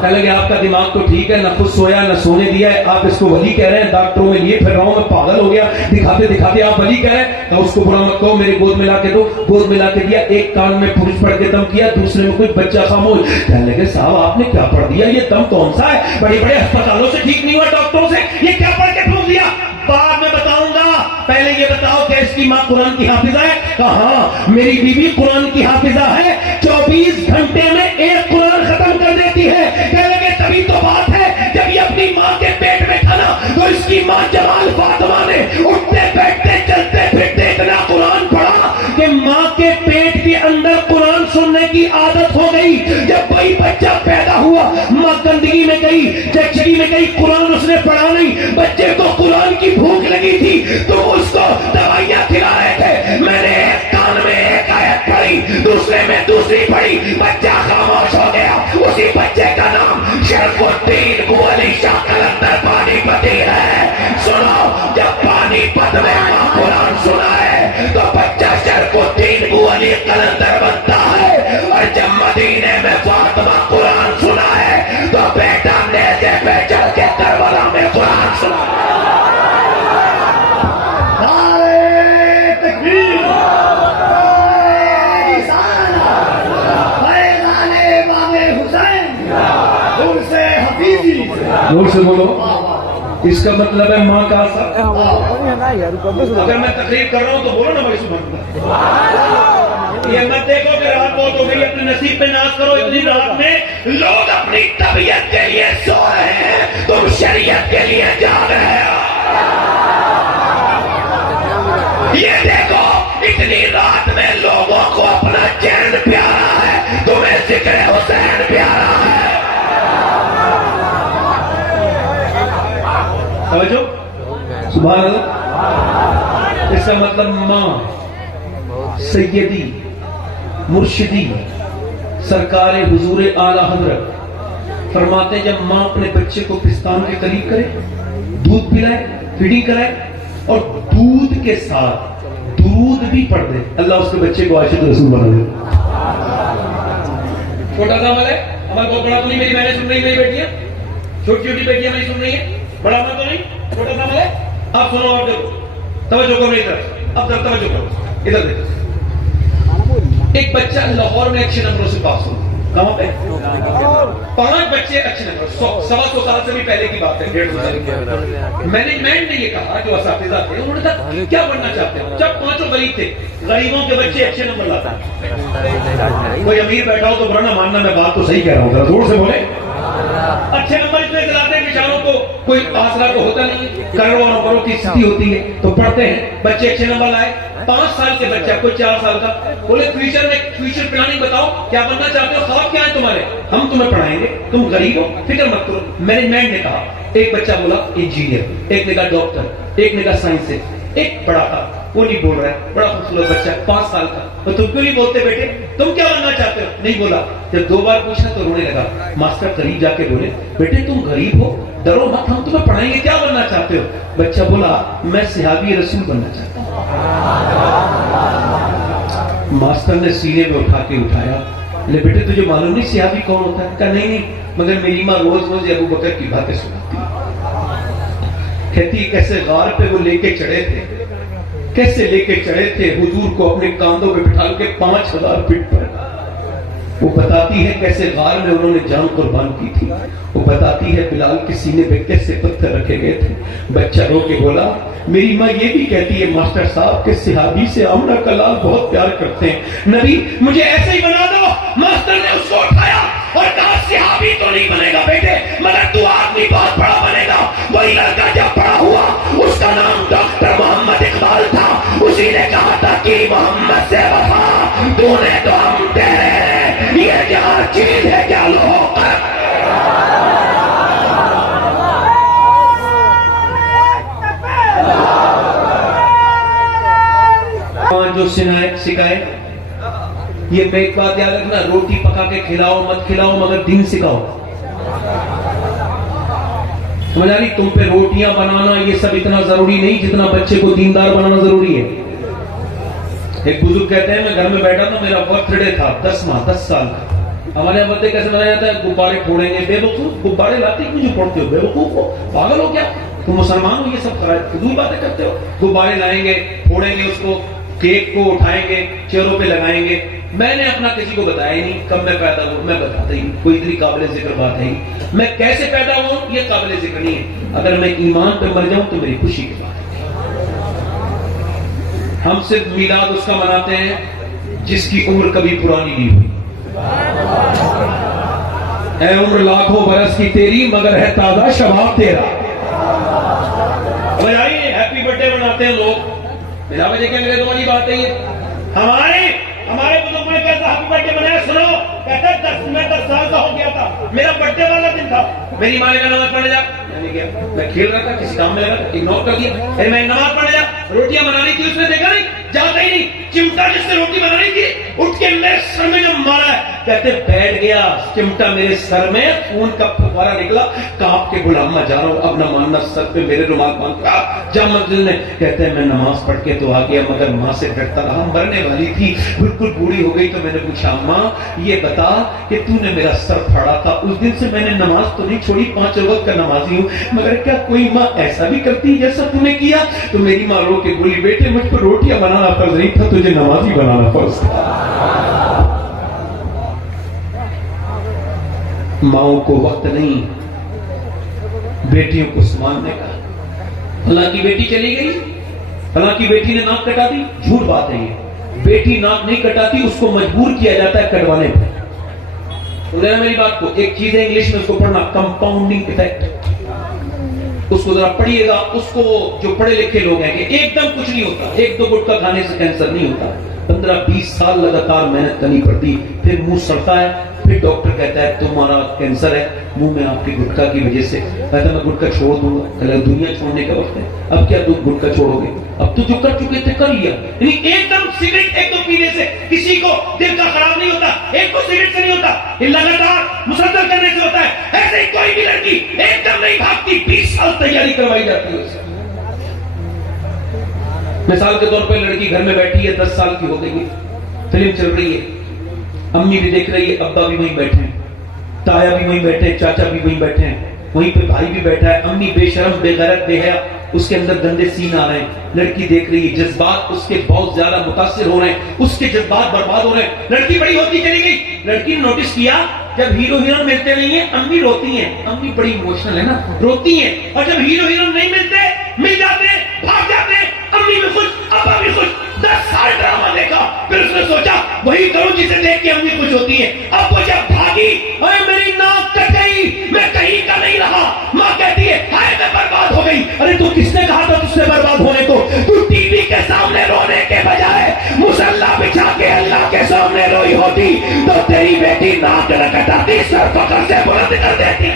کہنے لگے آپ کا دماغ تو ٹھیک ہے، نہ خود سویا نہ سونے دیا ہے، آپ اس کو ولی کہہ رہے ہیں. ڈاکٹروں میں لیے پھر رہا ہوں، میں پاگل ہو گیا، دکھاتے دکھاتے آپ ولی کہہ رہے ہیں. تو اس کو برا مت کہو، میری گود میں لا کے دو. گود میں لا کے دیا، ایک کان میں پھوس پڑھ کے دم کیا، دوسرے میں کچھ بچہ خاموش. کہنے لگے صاحب آپ نے کیا پڑھ دیا، یہ دم کون سا ہے؟ بڑے بڑے اسپتالوں سے ٹھیک نہیں ہوا، ڈاکٹروں سے، یہ کیا پڑھ کے پھونک دیا؟ بعد میں بتاؤں گا، پہلے یہ بتاؤ کہ اس کی ماں قرآن کی حافظہ ہے؟ کہا ہاں میری بیوی قرآن کی حافظہ ہے، 24 گھنٹے میں ایک قرآن ختم کر دیتی ہے. کہنے لگے تبھی تو بات ہے جب یہ اپنی ماں کے پیٹ میں تھا نا تو اس کی ماں جمال فاطمہ نے اٹھتے بیٹھتے چلتے پھرتے اتنا قرآن پڑھا کہ ماں کے پیٹ کے اندر قرآن سننے کی عادت ہو گئی. جب وہی بچہ پیدا ہوا ماں گندگی میں گئی، چچڑی میں گئی، قرآن اس نے پڑھا نہیں. بچے کو قرآن کی بھوک لگی تھی تو اس کو دوائیاں کھلا رہے تھے. میں نے ایک کان میں ایک آیت پڑھی، دوسرے میں دوسری پڑھی، بچہ خاموش ہو گیا. اسی بچے کا نام شرف الدین کو علی شاہ قلندر پانی پتی ہے. سنو، جب پانی پت میں ماں قرآن سنا ہے تو بچہ شرف الدین کو علی قلندر بنتا ہے، اور جب مدینے میں فاطمہ قرآن سنا ہے تو بیٹا نیزے پہ چل کے کربلا میں قرآن سنا ہے. زور سے بولو. اس کا مطلب ہے ماں کا اثر. اگر میں تقریر کر رہا ہوں تو بولو نا بھائی سبحان اللہ. یہ مت دیکھو کہ رات بہت ہو گئی، اپنے نصیب پہ ناز کرو. اتنی رات میں لوگ اپنی طبیعت کے لیے سو رہے ہیں، تم شریعت کے لیے جاگ رہے ہو. یہ دیکھو اتنی رات میں لوگوں کو اپنا چین پیارا ہے، تمہیں ذکر حسین پیارا ہے. سمجھو سبحان اللہ. اس کا مطلب ماں سیدی مرشدی سرکار حضور اعلی حضرت فرماتے ہیں جب ماں اپنے بچے کو پستان کے قریب کرے، دودھ پلائے، فیڈنگ کرائے اور دودھ کے ساتھ درود بھی پڑھ دے، اللہ اس کے بچے کو عاشق رسول بنا دے. چھوٹا سا عمل ہے، عمل بہت بڑا تو نہیں. میری بہنیں سن رہی، میری بیٹیاں چھوٹی چھوٹی بیٹیاں میری سن رہی ہیں، بڑا عمل تو نہیں، چھوٹا سا عمل ہے. آپ سنو اور دیکھو، توجہ کرو میری طرف. اب توجہ کرو، ادھر دیکھو. ایک بچہ لاہور میں اچھے نمبروں سے پاس ہو. کہاں پہ؟ 5 بچے اچھے نمبر. 100 سال سے بھی پہلے کی بات ہے, 150 سال کی. مینجمنٹ نے یہ کہا, جو اساتذہ تھے انہوں نے کہا کیا بننا چاہتے ہو؟ جب 5 غریب تھے, غریبوں کے بچے اچھے نمبر لاتے ہیں. کوئی امیر بیٹھا ہو تو برا نہ ماننا, میں بات تو صحیح کہہ رہا ہوں, ذرا زور سے بولے. اچھے نمبر اس لیے دلاتے ہیں بیچاروں کو کوئی آسرا تو ہوتا نہیں, کروڑوں نمبروں کی استھتی ہوتی ہے تو پڑھتے ہیں. بچے اچھے نمبر لائے. 5 سال کے بچہ, کوئی 4 سال کا, بولے فیوچر پلاننگ بتاؤ, کیا بننا چاہتے ہو, خواب کیا ہے تمہارے؟ ہم تمہیں پڑھائیں گے, تم غریب ہو, فکر مت کرو. مینجمنٹ نے کہا. ایک بچہ بولا انجینئر, ایک نے کہا ڈاکٹر, ایک نے کہا سائنس سے, ایک بڑا تھا وہ نہیں بول رہا ہے, بڑا خوبصورت بچہ 5 سال کا. تو تم کیوں نہیں بولتے بیٹے, تم کیا بننا چاہتے ہو؟ نہیں بولا. جب 2 بار پوچھا تو رونے لگا. ماسٹر قریب جا کے بولے بیٹے تم غریب ہو, ڈرو مت, ہم تمہیں پڑھائیں گے, کیا بننا چاہتے ہو؟ بچہ بولا میں صحابی رسول بننا چاہتا ہوں. ماسٹر نے سینے میں اٹھا کے اٹھایا, لے بیٹے تجھے معلوم نہیں صحابی کون ہوتا ہے؟ کہا نہیں نہیں, مگر میری ماں روز روز ابو بکر کی باتیں سناتی. کہتی کیسے غار پہ وہ لے کے چڑھے تھے, کیسے لے کے چڑھے تھے حضور کو اپنے کاندھوں پہ بٹھا کے 5000 فٹ پر. وہ بتاتی ہے کیسے غار میں انہوں نے جان قربان کی تھی. وہ بتاتی ہے بلال کے سینے پہ کیسے پتھر رکھے گئے تھے. بچہ رو کے بولا میری ماں یہ بھی کہتی ہے ماسٹر صاحب کے صحابی سے آمنہ کا لال بہت پیار کرتے ہیں, نبی مجھے ایسے ہی بنا دو. ماسٹر نے اس کو اٹھایا اور کہا صحابی تو نہیں بنے گا بیٹے, مگر تو آدمی بہت بڑا بنے گا. وہی لڑکا جب بڑا ہوا, اس کا نام ڈاکٹر محمد اقبال تھا. اسی نے کہا تھا کہ محمد سے وفا تو نے تو ہم تیرے, یہ کیا چیز ہے کیا لوگ. جو سکھائے, یہ میں ایک بات یاد رکھنا, روٹی پکا کے کھلاؤ مت کھلاؤ مگر دین سکھاؤ. سمجھ آ رہی؟ تم پہ روٹیاں بنانا یہ سب اتنا ضروری نہیں جتنا بچے کو دیندار بنانا ضروری ہے. ایک بزرگ کہتے ہیں میں گھر میں بیٹھا تھا, میرا برتھ ڈے تھا 10 سال کا. ہمارے یہاں برتھ ڈے کیسے منایا جاتا ہے؟ غبارے پھوڑیں گے. بے وقوف, غبارے لاتے کیوں پھوڑتے ہو؟ بے وقوف ہو, پاگل ہو کیا تم؟ مسلمان ہو, یہ سب فضول باتیں کرتے ہو. غبارے لائیں گے, پھوڑیں گے اس کو, کیک کو اٹھائیں گے, چہروں پہ لگائیں گے. میں نے اپنا کسی کو بتایا ہی نہیں کب میں پیدا ہوں, میں بتاتا ہی نہیں. کوئی اتنی قابل ذکر بات ہے ہی. میں کیسے پیدا ہوں یہ قابل ذکر نہیں ہے. اگر میں ایمان پہ مر جاؤں تو میری خوشی کی بات ہے. ہم صرف میلاد اس کا مناتے ہیں جس کی عمر کبھی پرانی نہیں ہوئی. اے عمر لاکھوں برس کی تیری, مگر ہے تازہ شباب تیرا. ہیپی برتھ ڈے مناتے ہیں لوگ, میرا وجہ کیا میرے تمہاری بات ہے. یہ ہمارے بزرگوں نے کیسا ہیپی برتھ ڈے منایا سنو. کہتا میں 10 سال کا ہو گیا تھا, میرا برتھ ڈے والا دن تھا. میری ماں نے کہا نماز پڑھنے جا, میں نے کیا, میں کھیل رہا تھا, کسی کام میں لگا, اگنور کر دیا. پھر میں نماز پڑھنے جا, روٹیاں بنانی تھی, اس نے دیکھا نہیں, جاتا ہی نہیں. چمٹا جس نے روٹی بنانی تھی اٹھ کے میرے سر میں جب مارا ہے, کہتے بیٹھ گیا چمٹا میرے سر میں, خون کا پھوارا نکلا. کانپ کے بولا اما جا رہا ہوں, اب نہ ماننا, سر پہ میرے رومال باندھ کر جب منزل نے. کہتے ہیں میں نماز پڑھ کے تو آ گیا مگر ماں سے ڈرتا رہا, مرنے والی تھی, بالکل بوڑھی ہو گئی. تو میں نے پوچھا اماں یہ بتا کہ تو نے میرا سر پھاڑا تھا, اس دن سے میں نے نماز تو نہیں چھوڑی, 5 وقت کا نمازی ہوں, مگر کیا کوئی ماں ایسا بھی کرتی جیسا تو نے کیا؟ تو میری ماں رو کے بولی بیٹے مجھ پر روٹیاں بنانا فرض نہیں تھا, تجھے نمازی بنانا فرض تھا. ماؤں کو وقت نہیں بیٹیوں کو سنبھالنے کا. فلاں کی بیٹی چلی گئی, فلاں کی بیٹی نے ناک کٹا دی, جھوٹ بات ہے یہ. بیٹی ناک نہیں کٹاتی, اس کو مجبور کیا جاتا ہے کٹوانے پہ. میری بات کو, ایک چیز ہے انگلش میں اس کو پڑھنا, کمپاؤنڈنگ افیکٹ. اس کو ذرا پڑھیے گا. اس کو جو پڑھے لکھے لوگ ہیں کہ ایک دم کچھ نہیں ہوتا, 1-2 گٹکا کھانے سے کینسر نہیں ہوتا. 15-20 سال لگاتار محنت کرنی پڑتی, پھر منہ سڑتا ہے, پھر ڈاکٹر کہتا ہے تمہارا کینسر ہے منہ میں آپ کی گٹکا کی وجہ سے. کہتا میں گٹکا چھوڑ دوں گا, دنیا چھوڑنے کا وقت ہے. اب کیا تم گٹکا چھوڑو گے؟ اب تو جو کر چکے تھے کر لیا. یعنی ایک دم سگریٹ 1-2 پینے سے کسی کو دل کا خراب نہیں ہوتا, ایک کو سگریٹ سے نہیں ہوتا, یہ لگاتار مسلسل کرنے سے ہوتا ہے. ایسے ہی کوئی بھی لڑکی ایک دم نہیں بھاگتی, 20 سال تیاری کروائی جاتی ہے. مثال کے طور پہ لڑکی گھر میں بیٹھی ہے, 10 سال کی ہو گئی, فلم چل رہی ہے, امی بھی دیکھ رہی ہے, ابا بھی وہیں بیٹھے ہیں, تایا بھی وہیں بیٹھے ہیں, چاچا بھی وہیں بیٹھے ہیں, وہیں پہ بھائی بھی بیٹھا ہے. امی بے شرم بے غیرت بے حیا اس کے اندر گندے سین آ رہے ہیں، لڑکی دیکھ رہی ہے، جذبات اس کے بہت زیادہ متاثر ہو رہے ہیں، اس کے جذبات برباد ہو رہے ہیں، لڑکی بڑی ہوتی چلی گئی. لڑکی نے نوٹس کیا جب ہیرو ہیروئن ملتے نہیں ہیں امی روتی ہیں، امی بڑی ایموشنل ہے نا، روتی ہیں، اور جب ہیرو ہیروئن نہیں ملتے، مل جاتے ہیں، بھاگ جاتے ہیں، امی بھی خوش، ابا بھی خوش. 10 سال ڈرامہ دیکھا، پھر اس نے سوچا وہی کروں جسے دیکھ کے امی خوش ہوتی ہیں. اب وہ جب بھاگی، اے میری ناک کٹ گئی، میں کہیں کا نہیں رہا. ماں کہتی ہے ہائے میں برباد ہو گئی. ارے تو کس نے کہا تھا تجھ سے برباد ہونے کو؟ تو ٹی وی کے سامنے رونے کے بجائے مصلا بچھا کے اللہ کے سامنے روئی ہوتی تو تیری بیٹی ناک نہ کٹاتی، سر فخر سے بلند کر دیتی.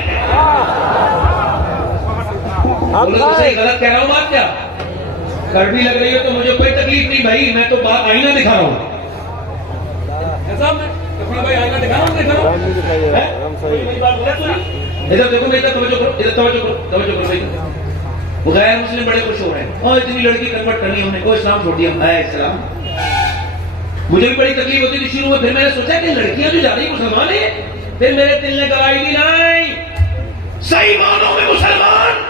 بولو تو صحیح، غلط کہہ رہا ہوں بات کیا؟ کڑوی لگ رہی ہو تو مجھے کوئی تکلیف نہیں بھائی، میں تو بات آئینہ دکھا رہا ہوں. آئینہ دکھا رہا ہوں. ادھر دیکھو، ادھر توجہ کرو، ادھر توجہ کرو، توجہ کرو. غیر مسلم بڑے خوش ہو رہے ہیں، اور اتنی لڑکی کنورٹ کرنی ہم نے، کوئی اسلام چھوڑ دیا. اے اسلام، مجھے بھی بڑی تکلیف ہوتی تھی شروع میں، پھر میں نے سوچا کہ لڑکیاں جو جا رہی مسلمان ہیں، پھر میرے دل نے گواہی دی نہیں، صحیح معنوں میں مسلمان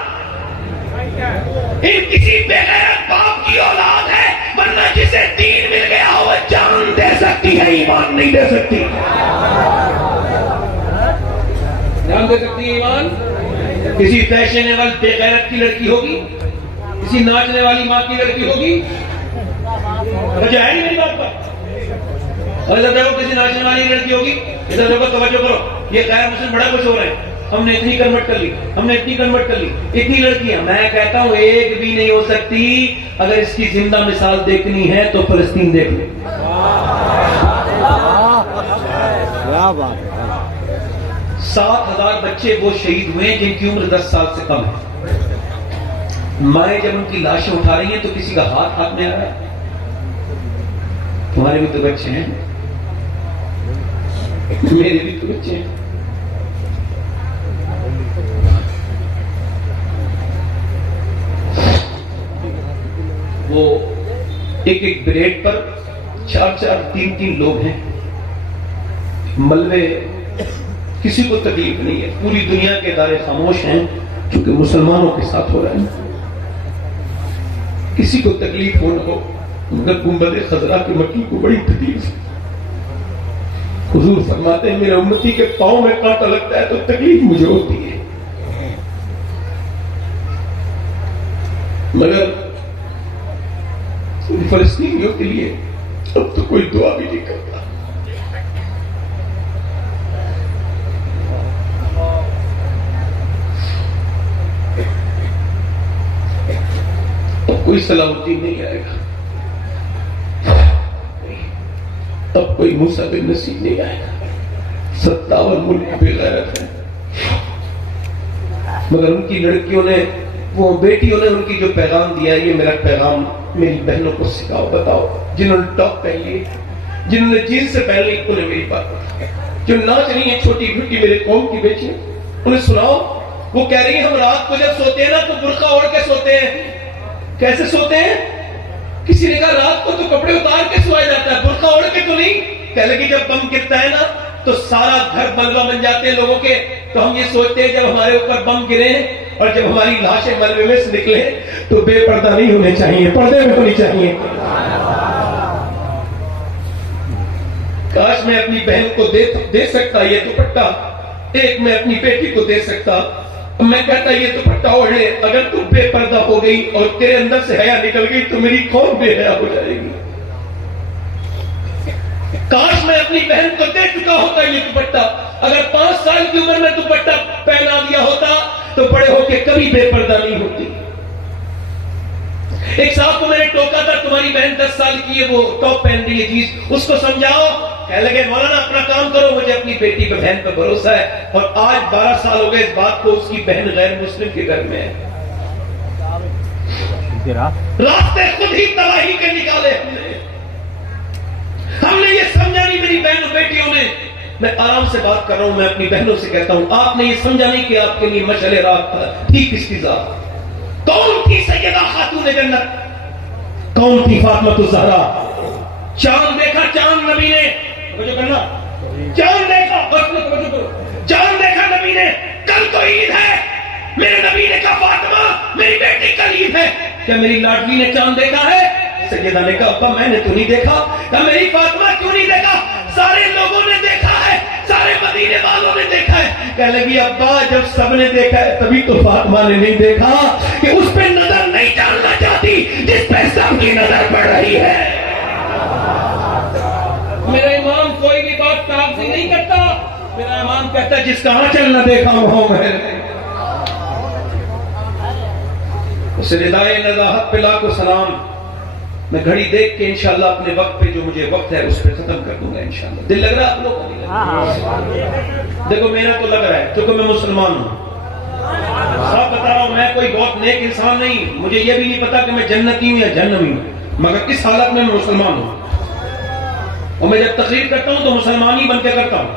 ان کسی بے غیرت باپ کی اولاد ہے، ورنہ جسے دین مل گیا وہ جان دے سکتی ہے، ایمان نہیں دے سکتی. جان دے سکتی ہے، ایمان. کسی فیشنیبل بے غیرت کی لڑکی ہوگی، کسی ناچنے والی ماں کی لڑکی ہوگی، وجہ ہے نہیں میری بات پر. اور ادھر دیکھو کسی ناچنے والی لڑکی ہوگی، ادھر دیکھو، توجہ کرو. یہ غیر مسلم بڑا خوش ہو رہے ہیں، ہم نے اتنی کنورٹ کر لی، ہم نے اتنی کنورٹ کر لی، اتنی لڑکیاں. میں کہتا ہوں ایک بھی نہیں ہو سکتی. اگر اس کی زندہ مثال دیکھنی ہے تو فلسطین دیکھ لیں. کیا بات ہے. 7,000 بچے وہ شہید ہوئے جن کی عمر 10 سال سے کم ہے. مائیں جب ان کی لاشیں اٹھا رہی ہیں تو کسی کا ہاتھ میں آ رہا ہے. تمہارے بھی تو بچے ہیں، میرے بھی تو بچے ہیں. وہ ایک ایک بریڈ پر 4 3 لوگ ہیں. ملبے کسی کو تکلیف نہیں ہے، پوری دنیا کے ادارے خاموش ہیں کیونکہ مسلمانوں کے ساتھ ہو رہا ہے. کسی کو تکلیف ہو نہ ہو، مگر گنبد خضرا کی مٹی کو بڑی تکلیف ہے. حضور فرماتے ہیں میرے امتی کے پاؤں میں کانٹا لگتا ہے تو تکلیف مجھے ہوتی ہے، مگر فلسطینیوں کے لیے اب تو کوئی دعا بھی نہیں کرتا. اب کوئی صلاح الدین نہیں آئے گا، اب کوئی موسیٰ بن نصیر نہیں آئے گا. 57 ملک بے غیرت ہیں، مگر ان کی لڑکیوں نے، وہ بیٹیوں نے ان کی جو پیغام دیا ہے، یہ میرا پیغام میری بہنوں کو سکھاؤ، بتاؤ. جنہوں نے ٹاپ پہن لی، جنہوں نے جینس سے پہن لی، انہیں میری بات بتاؤ. جو ناچ رہی ہیں چھوٹی بھٹی میرے قوم کی بیٹی، انہیں سناؤ. وہ کہہ رہی ہیں ہم رات کو جب سوتے ہیں نا تو برقع اوڑھ کے سوتے ہیں. کیسے سوتے ہیں؟ کسی نے کہا رات کو تو کپڑے اتار کے سویا جاتا ہے، برقع اوڑھ کے تو نہیں. کہنے لگی جب بم گرتا ہے نا تو سارا گھر ملبہ بن جاتے ہیں لوگوں کے، تو ہم یہ سوچتے ہیں جب ہمارے اوپر بم گرے اور جب ہماری لاشیں ملبے میں سے نکلے تو بے پردہ نہیں ہونے چاہیے، پردے میں ہونی چاہیے. کاش میں اپنی بہن کو دے سکتا یہ دوپٹہ، ایک میں اپنی بیٹی کو دے سکتا. میں کہتا یہ دوپٹہ اوڑھ لے، اگر تو بے پردہ ہو گئی اور تیرے اندر سے حیا نکل گئی تو میری قوم بے حیا ہو جائے گی. کاش میں اپنی بہن کو دے چکا ہوتا یہ دوپٹہ. اگر 5 سال کی عمر میں دوپٹہ پہنا دیا ہوتا تو بڑے ہو کے کبھی بے پردہ نہیں ہوتی. ایک صاحب کو میں نے ٹوکا تھا، تمہاری بہن 10 سال کی ہے، وہ ٹاپ پہن رہی ہے چیز، اس کو سمجھاؤ. کہنے لگے مولانا اپنا کام کرو، مجھے اپنی بیٹی پہ بہن پہ بھروسہ ہے. اور آج 12 سال ہو گئے اس بات کو، اس کی بہن غیر مسلم کے گھر میں ہے. راستے خود ہی تباہی کے نکالے ہم نے یہ سمجھا نہیں میری بہنوں بیٹیوں نے. میں آرام سے بات کر رہا ہوں، میں اپنی بہنوں سے کہتا ہوں آپ نے یہ سمجھا نہیں کہ آپ کے لیے مشعل رات تھی کس کی ذات. کون تھی سیدہ خاتون جنت؟ کون تھی فاطمہ الزہرا؟ چاند دیکھا چاند نبی نے، توجہ کرنا، چاند دیکھا، توجہ کرو، چاند دیکھا نبی نے. کل تو عید ہے، میرے نبی نے کہا فاطمہ میری بیٹی کل عید ہے. کیا میری لاڈلی نے چاند دیکھا ہے؟ سیدہ نے کہا ابا میں نے تو نہیں دیکھا. کہا میری فاطمہ کیوں نہیں دیکھا؟ سارے لوگوں نے دیکھا ہے, سارے مدینے والوں نے دیکھا ہے. کہنے لگی ابا جب سب نے دیکھا ہے تبھی تو فاطمہ نے نہیں دیکھا کہ اس پہ نظر نہیں ڈالنا چاہتی جس پہ سب کی نظر پڑ رہی ہے. میرا امام کوئی بھی بات کاغذی نہیں کرتا, میرا امام کہتا ہے جس کا آنچل نہ دیکھا ہوں میں. اس ندائے نزاہت پہ لاکھوں سلام. میں گھڑی دیکھ کے انشاءاللہ اپنے وقت پہ جو مجھے وقت ہے اس پہ ختم کر دوں گا انشاءاللہ. دل لگ رہا ہے آپ لوگوں کو؟ نہیں لگ رہا؟ دیکھو میرا تو لگ رہا ہے کیونکہ میں مسلمان ہوں. صاحب بتا رہا ہوں میں کوئی بہت نیک انسان نہیں, مجھے یہ بھی نہیں پتا کہ میں جنتی ہوں یا جہنمی ہوں, مگر اس حالت میں مسلمان ہوں. اور میں جب تقریر کرتا ہوں تو مسلمان ہی بن کے کرتا ہوں.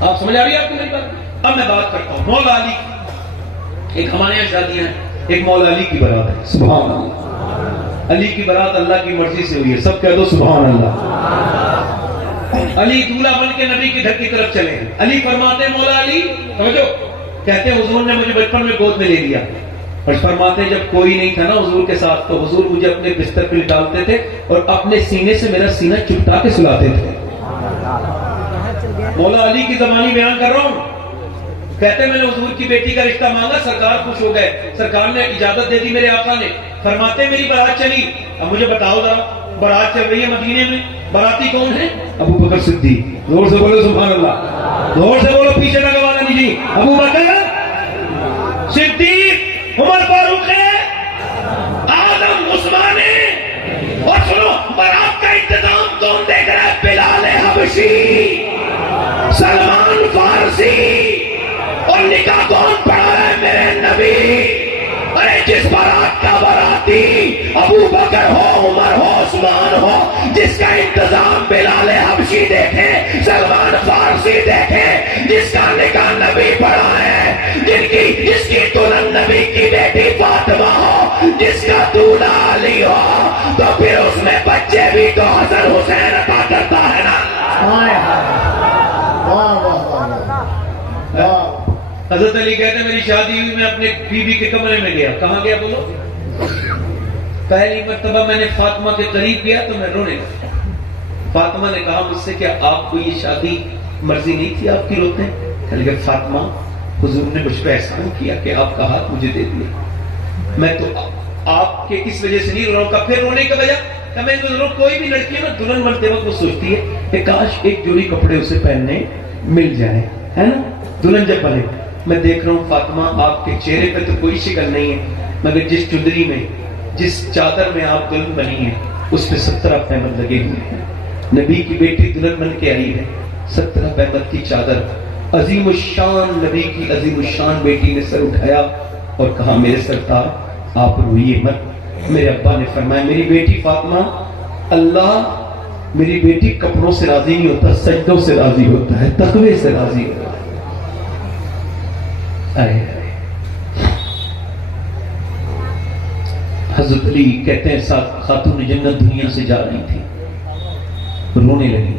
آپ سمجھ آ رہی ہے آپ کو میری بات؟ اب میں بات کرتا ہوں مولا علی کی. ایک ہمارے یہاں شادیاں ہیں, ایک مولا علی کی بارات ہے. سبحان اللہ. علی کی بارات اللہ کی مرضی سے ہوئی ہے, سب کہہ دو سبحان اللہ. علی دولہا بن کے نبی کے گھر کی طرف چلے ہیں. علی فرماتے ہیں مولا علی سمجھو, کہتے ہیں حضور نے مجھے بچپن میں گود میں لے لیا. اور فرماتے ہیں جب کوئی نہیں تھا نا حضور کے ساتھ تو حضور مجھے اپنے بستر پہ لٹالتے تھے اور اپنے سینے سے میرا سینہ چپٹا کے سلاتے تھے. مولا علی کی زبانی بیان کر رہا ہوں. کہتے ہیں میں نے حضور کی بیٹی کا رشتہ مانگا, سرکار خوش ہو گئے, سرکار نے اجازت دے دی میرے آقا نے. فرماتے ہیں میری بارات چلی. اب مجھے بتاؤ ذرا بارات چل رہی ہے مدینے میں, باراتی کون ہے؟ ابو بکر صدیق. زور سے بولو سبحان اللہ, زور سے بولو, پیچھے کا گوانا نہیں. ابو بکر صدیق, عمر فاروق ہے, آدم عثمان ہے. اور سنو بارات کا انتظام کون دیکھ رہا ہے؟ بلال حبشی, سلمان فارسی. اور نکاح کون پڑھا ہے؟ میرے نبی. ارے جس بارات کا باراتی ابو بکر ہو, عمر ہو, عثمان ہو, جس کا انتظام بلال حبشی دیکھے, سلمان فارسی دیکھے, جس کا نکاح نبی پڑھا ہے, جس کی دلہن نبی کی بیٹی فاطمہ ہو, جس کا دولہا علی ہو, تو پھر اس میں بچے بھی تو حسن حسین عطا کرتا ہے نا. حضرت علی کہتے ہیں میری شادی ہوئی, میں اپنے بیوی کے کمرے میں گیا. کہاں گیا بولو؟ پہلی مرتبہ میں نے فاطمہ کے قریب گیا تو میں رونے لگا. فاطمہ نے کہا مجھ سے کیا آپ کو یہ شادی مرضی نہیں تھی آپ کی؟ روتے ہیں. کہنے لگے فاطمہ حضور نے مجھ پہ احسان کیا کہ آپ کا ہاتھ مجھے دے دیا, میں تو آپ کے اس وجہ سے نہیں رو رہا ہوں. کا پھر رونے کی وجہ کہ میں کوئی بھی لڑکی ہے نا دلہن بنتے وقت وہ سوچتی ہے کہ کاش ایک جوڑی کپڑے اسے پہننے مل جائے, ہے نا, دلہن جب بنے. میں دیکھ رہا ہوں فاطمہ آپ کے چہرے پہ تو کوئی شکل نہیں ہے, مگر جس چندری میں, جس چادر میں آپ دلہن بنی ہیں اس پہ 17 پیمند لگے ہوئے ہیں. نبی کی بیٹی دلہن بن کے آئی ہے, 17 پیمند کی چادر. عظیم الشان نبی کی عظیم الشان بیٹی نے سر اٹھایا اور کہا میرے سرکار آپ روئیے مت. میرے ابا نے فرمایا میری بیٹی فاطمہ, اللہ میری بیٹی کپڑوں سے راضی نہیں ہوتا, سجدوں سے راضی ہوتا ہے, تقوی سے راضی ہوتا ہے. حضرت علی کہتے ہیں خاتون جنت دنیا سے جا رہی تھی, رونے لگی.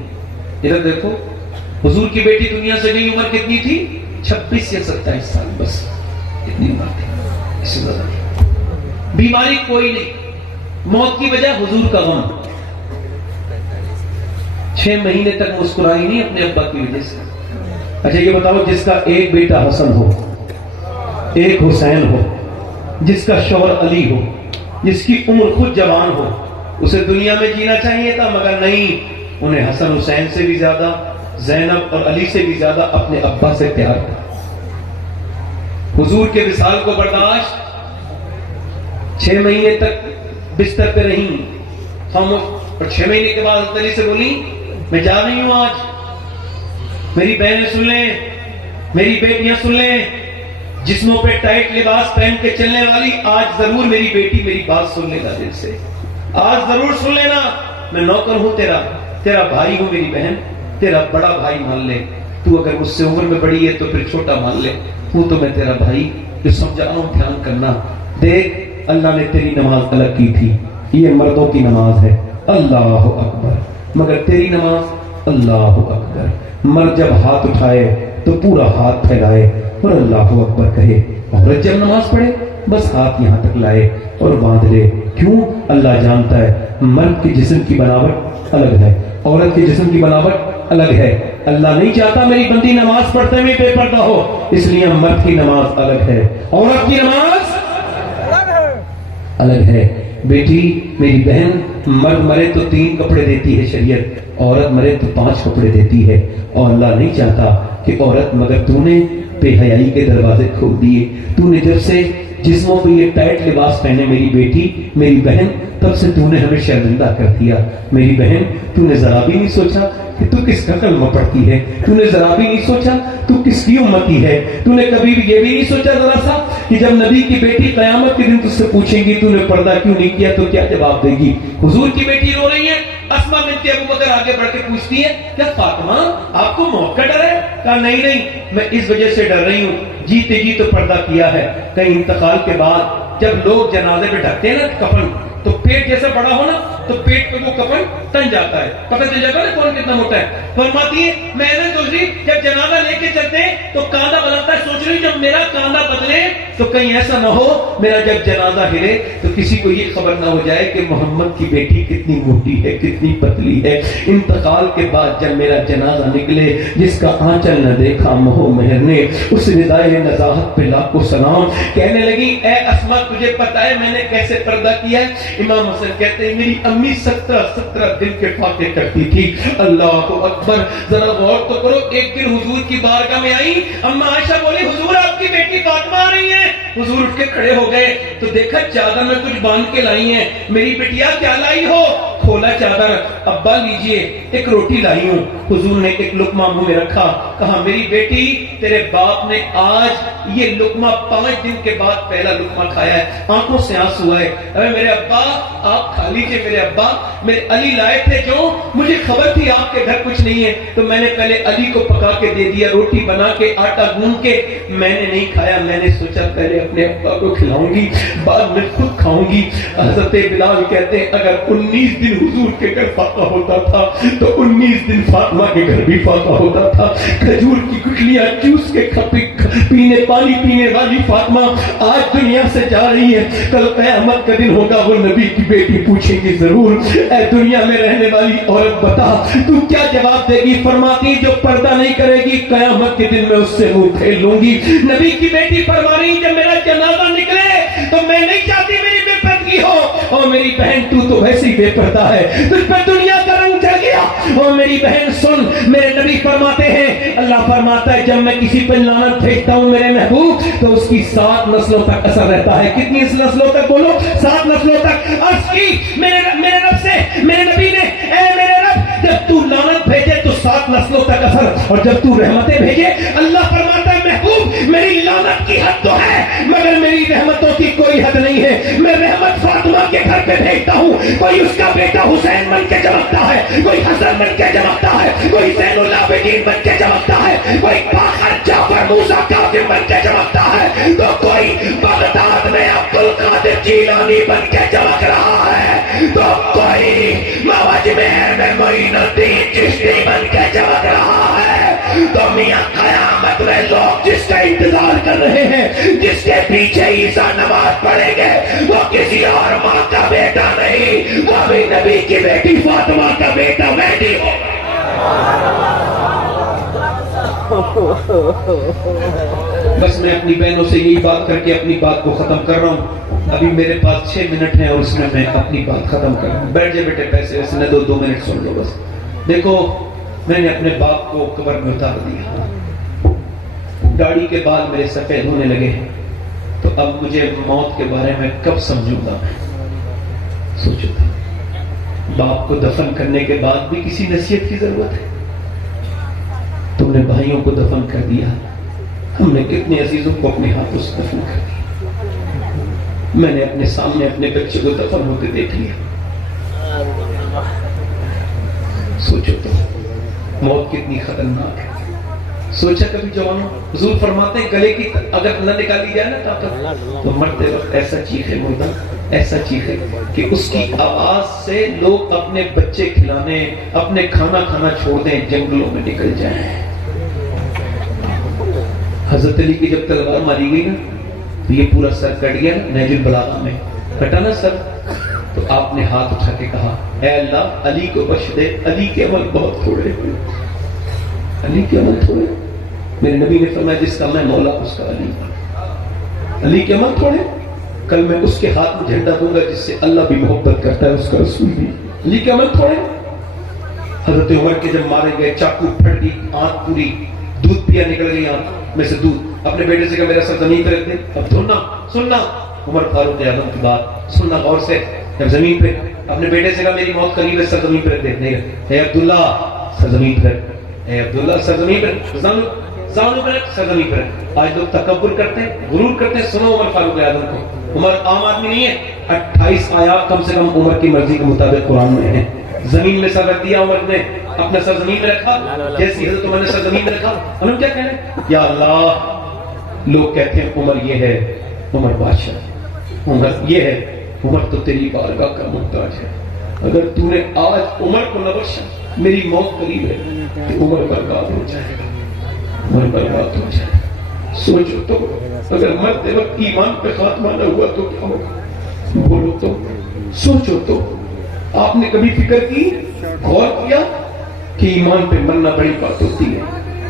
ادھر دیکھو حضور کی بیٹی دنیا سے گئی, عمر کتنی تھی؟ 26 یا 27 سال, بس اتنی عمر تھی. اس سے زیادہ بیماری کوئی نہیں, موت کی وجہ حضور کا غم. 6 مہینے تک مسکرائی نہیں اپنے ابا کی وجہ سے. اچھا یہ بتاؤ جس کا ایک بیٹا حسن ہو, ایک حسین ہو, جس کا شوہر علی ہو, جس کی عمر خود جوان ہو, اسے دنیا میں جینا چاہیے تھا, مگر نہیں, انہیں حسن حسین سے بھی زیادہ, زینب اور علی سے بھی زیادہ اپنے ابا سے پیار تھا. حضور کے وصال کو برداشت, 6 مہینے تک بستر پہ رہی خاموش, اور 6 مہینے کے بعد حضرت علی سے بولی میں جا رہی ہوں آج, میری بہنیں سن لیں, میری بیٹیاں سن لیں, جسموں پہ ٹائٹ لباس پہن کے چلنے والی, آج ضرور میری بیٹی میری بات سن لینا دل سے, آج ضرور سن لینا, میں نوکر ہوں تیرا بھائی ہوں میری بہن, تیرا بڑا بھائی مان لے, تو اگر مجھ سے عمر میں بڑی ہے تو پھر چھوٹا مان لے, ہوں تو میں تیرا بھائی, جو سمجھا رہا ہوں دھیان کرنا. دیکھ اللہ نے تیری نماز الگ کی تھی, یہ مردوں کی نماز ہے, اللہ اکبر, مگر تیری نماز اللہ اکبر. مرد جب ہاتھ اٹھائے تو پورا ہاتھ پھیلائے اور اللہ اکبر کہے. عورت جب نماز پڑھے بس ہاتھ یہاں تک لائے اور باندھ لے. کیوں؟ اللہ جانتا ہے مرد کے جسم کی بناوٹ الگ ہے, عورت کے جسم کی بناوٹ الگ ہے. اللہ نہیں چاہتا میری بندی نماز پڑھتے ہوئے بے پردہ ہو, اس لیے مرد کی نماز الگ ہے, عورت کی نماز الگ ہے. بیٹی میری بہن, مرد مرے تو 3 کپڑے دیتی ہے شریعت, عورت مرے تو 5 کپڑے دیتی ہے. اور اللہ نہیں چاہتا کہ عورت, مگر تو نے بے حیائی کے دروازے کھول دیے. تو نے جب سے جسموں پہ یہ ٹائٹ لباس پہنے میری بیٹی میری بہن, تب سے تو نے ہمیں شرمندہ کر دیا. میری بہن تو نے ذرا بھی نہیں سوچا کہ تو کس کا کلمہ پڑھتی ہے, تو نے ذرا بھی نہیں سوچا تو کس کی امتی ہے. تو نے کبھی بھی یہ بھی نہیں سوچا ذرا سا کہ جب نبی کی بیٹی قیامت کے دن تجھ سے پوچھیں گی تو نے پردہ کیوں نہیں کیا, تو کیا جواب دے گی؟ حضور کی بیٹی رو رہی ہے, اسما بنت ابو بکر آگے بڑھ کے پوچھتی ہے کیا فاطمہ آپ کو موت کا ڈر ہے؟ کہا نہیں نہیں, میں اس وجہ سے ڈر رہی ہوں, جیتے جی تو پردہ کیا ہے, کہیں انتقال کے بعد جب لوگ جنازے پہ ڈھکتے ہیں نا کفن, تو پیٹ جیسا بڑا ہو نا تو پیٹ پہ وہ کفن تن جاتا ہے, پتہ چل جاتا ہے کون کتنا موٹا ہے. فرماتی ہے میں نے سوچ رہی جب جنازہ لے کے چلتے ہیں تو کاندھا بدلتا ہے, سوچ رہی جب میرا کاندھا بدلے تو کہیں ایسا نہ ہو میرا جب جنازہ ہلے تو کسی کو یہ خبر نہ ہو جائے کہ محمد کی بیٹی کتنی موٹی ہے, کتنی پتلی ہے. انتقال کے بعد جب میرا جنازہ نکلے, جس کا آنچل نہ دیکھا مہو مہر نے, اس ندائے نزاہت پہ لاکھوں سلام. کہنے لگی اے اسما تجھے پتا ہے میں نے کیسے پردہ کیا ہے؟ امام حسن کہتے ہیں میری امی 17 دن کے فاتح کرتی تھی. اللہ اکبر, ذرا غور تو کرو. ایک دن حضور کی بارگاہ میں آئی, اما عائشہ بولی حضور آپ کی بیٹی فاطمہ آ رہی ہے. حضور اٹھ کے کھڑے ہو گئے تو دیکھا چادر میں کچھ باندھ کے لائی ہیں. میری بیٹیا کیا لائی ہو؟ کھولا چادر, ابا لیجئے ایک روٹی لائی ہوں. حضور نے ایک لقمہ منہ میں رکھا, کہا میری بیٹی تیرے باپ نے آج یہ لقمہ 5 دن کے بعد پہلا لقمہ کھایا ہے. آنکھوں سے آنسو آئے, ارے میرے ابا آپ کھا لیجئے. میرے ابا میرے علی لائے تھے, جو مجھے خبر تھی آپ کے گھر کچھ نہیں ہے تو میں نے پہلے علی کو پکا کے دے دیا, روٹی بنا کے آٹا گوندھ کے. میں نے نہیں کھایا, میں نے سوچا پہلے اپنے ابا کو کھلاؤں گی بعد میں خود کھاؤں گی. حضرت بلال کہتے ہیں اگر 19 دن حضور کے گھر فاقہ ہوتا تھا تو 19 دن فاطمہ کے گھر بھی فاقہ ہوتا تھا. کھجور کی گٹلیاں چوس کے پانی پینے والی فاطمہ آج دنیا سے جا رہی ہے. کل قیامت کا دن ہوگا, وہ نبی کی بیٹی پوچھے گی ضرور اے دنیا میں رہنے والی عورت بتا تو کیا جواب دے گی؟ فرماتی جو پردہ نہیں کرے گی قیامت کے دن میں اس سے منہ پھیر لوں گی. نبی کی بیٹی فرما رہی جب میرا جنازہ نکلے تو میں نہیں چاہتی میری بے پردگی ہو. اور میری بہن تو ویسی بے پردہ ہے, تجھ پہ دنیا کا رنگ چڑھ گیا. اور میری بہن سن, میرے نبی فرماتے ہیں, اللہ فرماتا ہے جب میں کسی پہ لعنت بھیجتا ہوں میرے محبوب تو اس کی 7 نسلوں تک اثر رہتا ہے. کتنی نسلوں تک؟ بولو 7 نسلوں تک. عرض کی میرے رب سے, میرے نبی نے, اے میرے رب جب تو لعنت بھیجے تو 7 نسلوں تک اثر, اور جب تو رحمتیں بھیجے, اللہ فرماتا ہے محبوب میری لعنت کی حد تو ہے مگر میری رحمتوں کی کوئی حد نہیں ہے. میں رحمت فاطمہ کے گھر پہ بھیجتا ہوں, کوئی اس کا بیٹا حسین بن کے چمکتا ہے, کوئی حسن بن کے چمکتا ہے, کوئی زین العابدین بن کے چمکتا ہے, کوئی باقر جعفر موسیٰ کاظم بن کے چمکتا ہے, تو کوئی بغداد میں عبد القادر جیلانی بن کے چمک رہا ہے, تو کوئی مواجمہر میں معین الدین چشتی بن کے چمک رہا ہے. تو میاں قیامت میں لوگ جس کا انتظار کر رہے ہیں, جس کے پیچھے عیسیٰ نماز پڑھیں گے, وہ کسی اور ماں کا بیٹا نہیں, وہ بھی نبی کی بیٹی فاطمہ کا بیٹا مہدی ہوگا. بس میں اپنی بہنوں سے یہی بات کر کے اپنی بات کو ختم کر رہا ہوں. ابھی میرے پاس 6 منٹ ہیں اور اس میں اپنی بات ختم کر رہا ہوں. بیٹھ جائے بیٹے, پیسے ویسے نے 2 منٹ سن لو بس. دیکھو میں نے اپنے باپ کو قبر میں اتار دیا, داڑھی کے بال میرے سفید ہونے لگے, تو اب مجھے موت کے بارے میں کب سمجھوں گا؟ سوچو تھا باپ کو دفن کرنے کے بعد بھی کسی نصیحت کی ضرورت ہے؟ تم نے بھائیوں کو دفن کر دیا, ہم نے کتنے عزیزوں کو اپنے ہاتھوں سے دفن کر دیا. میں نے اپنے سامنے اپنے بچے کو دفن ہوتے دیکھ لیا. سوچو تو موت کتنی خطرناک ہے. سوچا کبھی جوانوں, حضور فرماتے ہیں گلے کی اگر نہ نکالی جائے نا طاقت تو مرتے وقت ایسا چیخے مردہ, ایسا چیخے کہ اس کی آواز سے لوگ اپنے بچے کھلانے, اپنے کھانا کھانا چھوڑ دیں, جنگلوں میں نکل جائیں. حضرت علی کی جب تلوار ماری گئی نا تو یہ پورا سر کٹ گیا نہج البلاغہ میں، کٹا نا سر، تو آپ نے ہاتھ اٹھا کے کہا اے اللہ علی کو بخش دے، علی کے عمل بہت تھوڑے ہیں، علی کے عمل تھوڑے۔ میرے نبی نے فرمایا جس کا میں مولا اس کا علی، علی کے عمل تھوڑے، کل میں اس کے ہاتھ میں جھنڈا دوں گا جس سے اللہ بھی محبت کرتا ہے، اس کا رسول بھی۔ علی کے عمل تھوڑے۔ حضرت عمر کے جب مارے گئے، چاقو پھٹ گئی، آنکھ پوری دودھ پیا نکل گئی آنکھ میں سے دودھ، اپنے بیٹے سے کہا میرا سر زمین پہ رکھ دے، اب سننا عمر فاروق اعظم کی بات سننا غور سے، جب زمین پہ اپنے بیٹے سے کہا میری موت قریب ہے، سر زمین پہ رکھ دے، نہیں رکھ، اے عبداللہ سر زمین پہ رکھ، اے عبداللہ سر زمین پہ رکھ، زانو پہ رکھ، سر زمین پہ رکھ۔ آج لوگ تکبر کرتے ہیں، غرور کرتے ہیں، سنو عمر فاروق اعظم کو، عمر عام آدمی نہیں ہے، 28 آیات کم سے کم عمر کی مرضی کے مطابق قرآن میں ہیں۔ زمین میں سر رکھ دیا عمر نے، اپنا سر زمین میں رکھا، جیسی حضرت عمر نے سر زمین میں رکھا، ہم کیا کہہ رہے ہیں؟ یا اللہ، لوگ کہتے ہیں عمر یہ ہے، عمر بادشاہ، عمر یہ ہے، عمر تو تیری بارگاہ کا محتاج ہے، اگر تو نے آج عمر کو نہ بخشا، میری موت قریب ہے، تو عمر برباد ہو جائے گا، عمر برباد ہو جائے گا۔ سوچو تو اگر مرتے وقت ایمان پہ خاتمہ نہ ہوا تو کیا ہوگا؟ بولو تو، سوچو تو، آپ نے کبھی فکر کی، غور کیا کہ ایمان پہ مرنا بڑی بات ہوتی ہے؟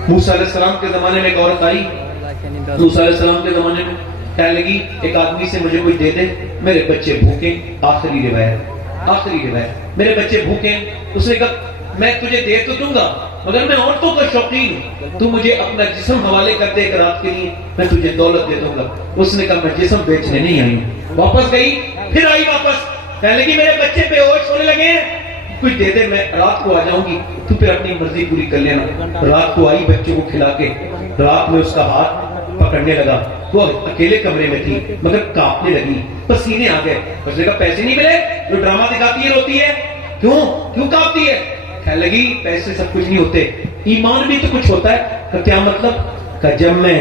موسیٰ علیہ السلام کے زمانے میں ایک عورت آئی، موسیٰ علیہ السلام کے زمانے میں کہنے لگی ایک آدمی سے مجھے کچھ دے دے، میرے بچے بھوکے، آخری روایت، میرے بچے بھوکے۔ اس نے کہا میں تجھے دے تو دوں گا مگر میں عورتوں کا شوقین ہوں، تو مجھے اپنا جسم حوالے کر دے ایک رات کے لیے، میں تجھے دولت دے دوں گا۔ اس نے کہا میں جسم بیچنے نہیں آئی ہوں۔ واپس گئی، پھر آئی واپس، کہنے لگی میرے بچے بے ہوش ہونے لگے ہیں، کچھ دے دے، میں رات کو آ جاؤں گی، تو پھر اپنی مرضی پوری کر لینا۔ رات کو آئی بچوں کو کھلا کے، رات میں اس کا ہاتھ پکڑنے لگا، وہ اکیلے کمرے میں تھی مگر کانپنے لگی، پسینے آ گئے۔ اس نے کہا پیسے نہیں ملے؟ جو ڈرامہ دکھاتی ہے روتی ہے، کیوں کانپتی ہے؟ کہنے لگی پیسے سب کچھ نہیں ہوتے، ایمان بھی تو کچھ ہوتا ہے۔ کہ کیا مطلب؟ کہ جب میں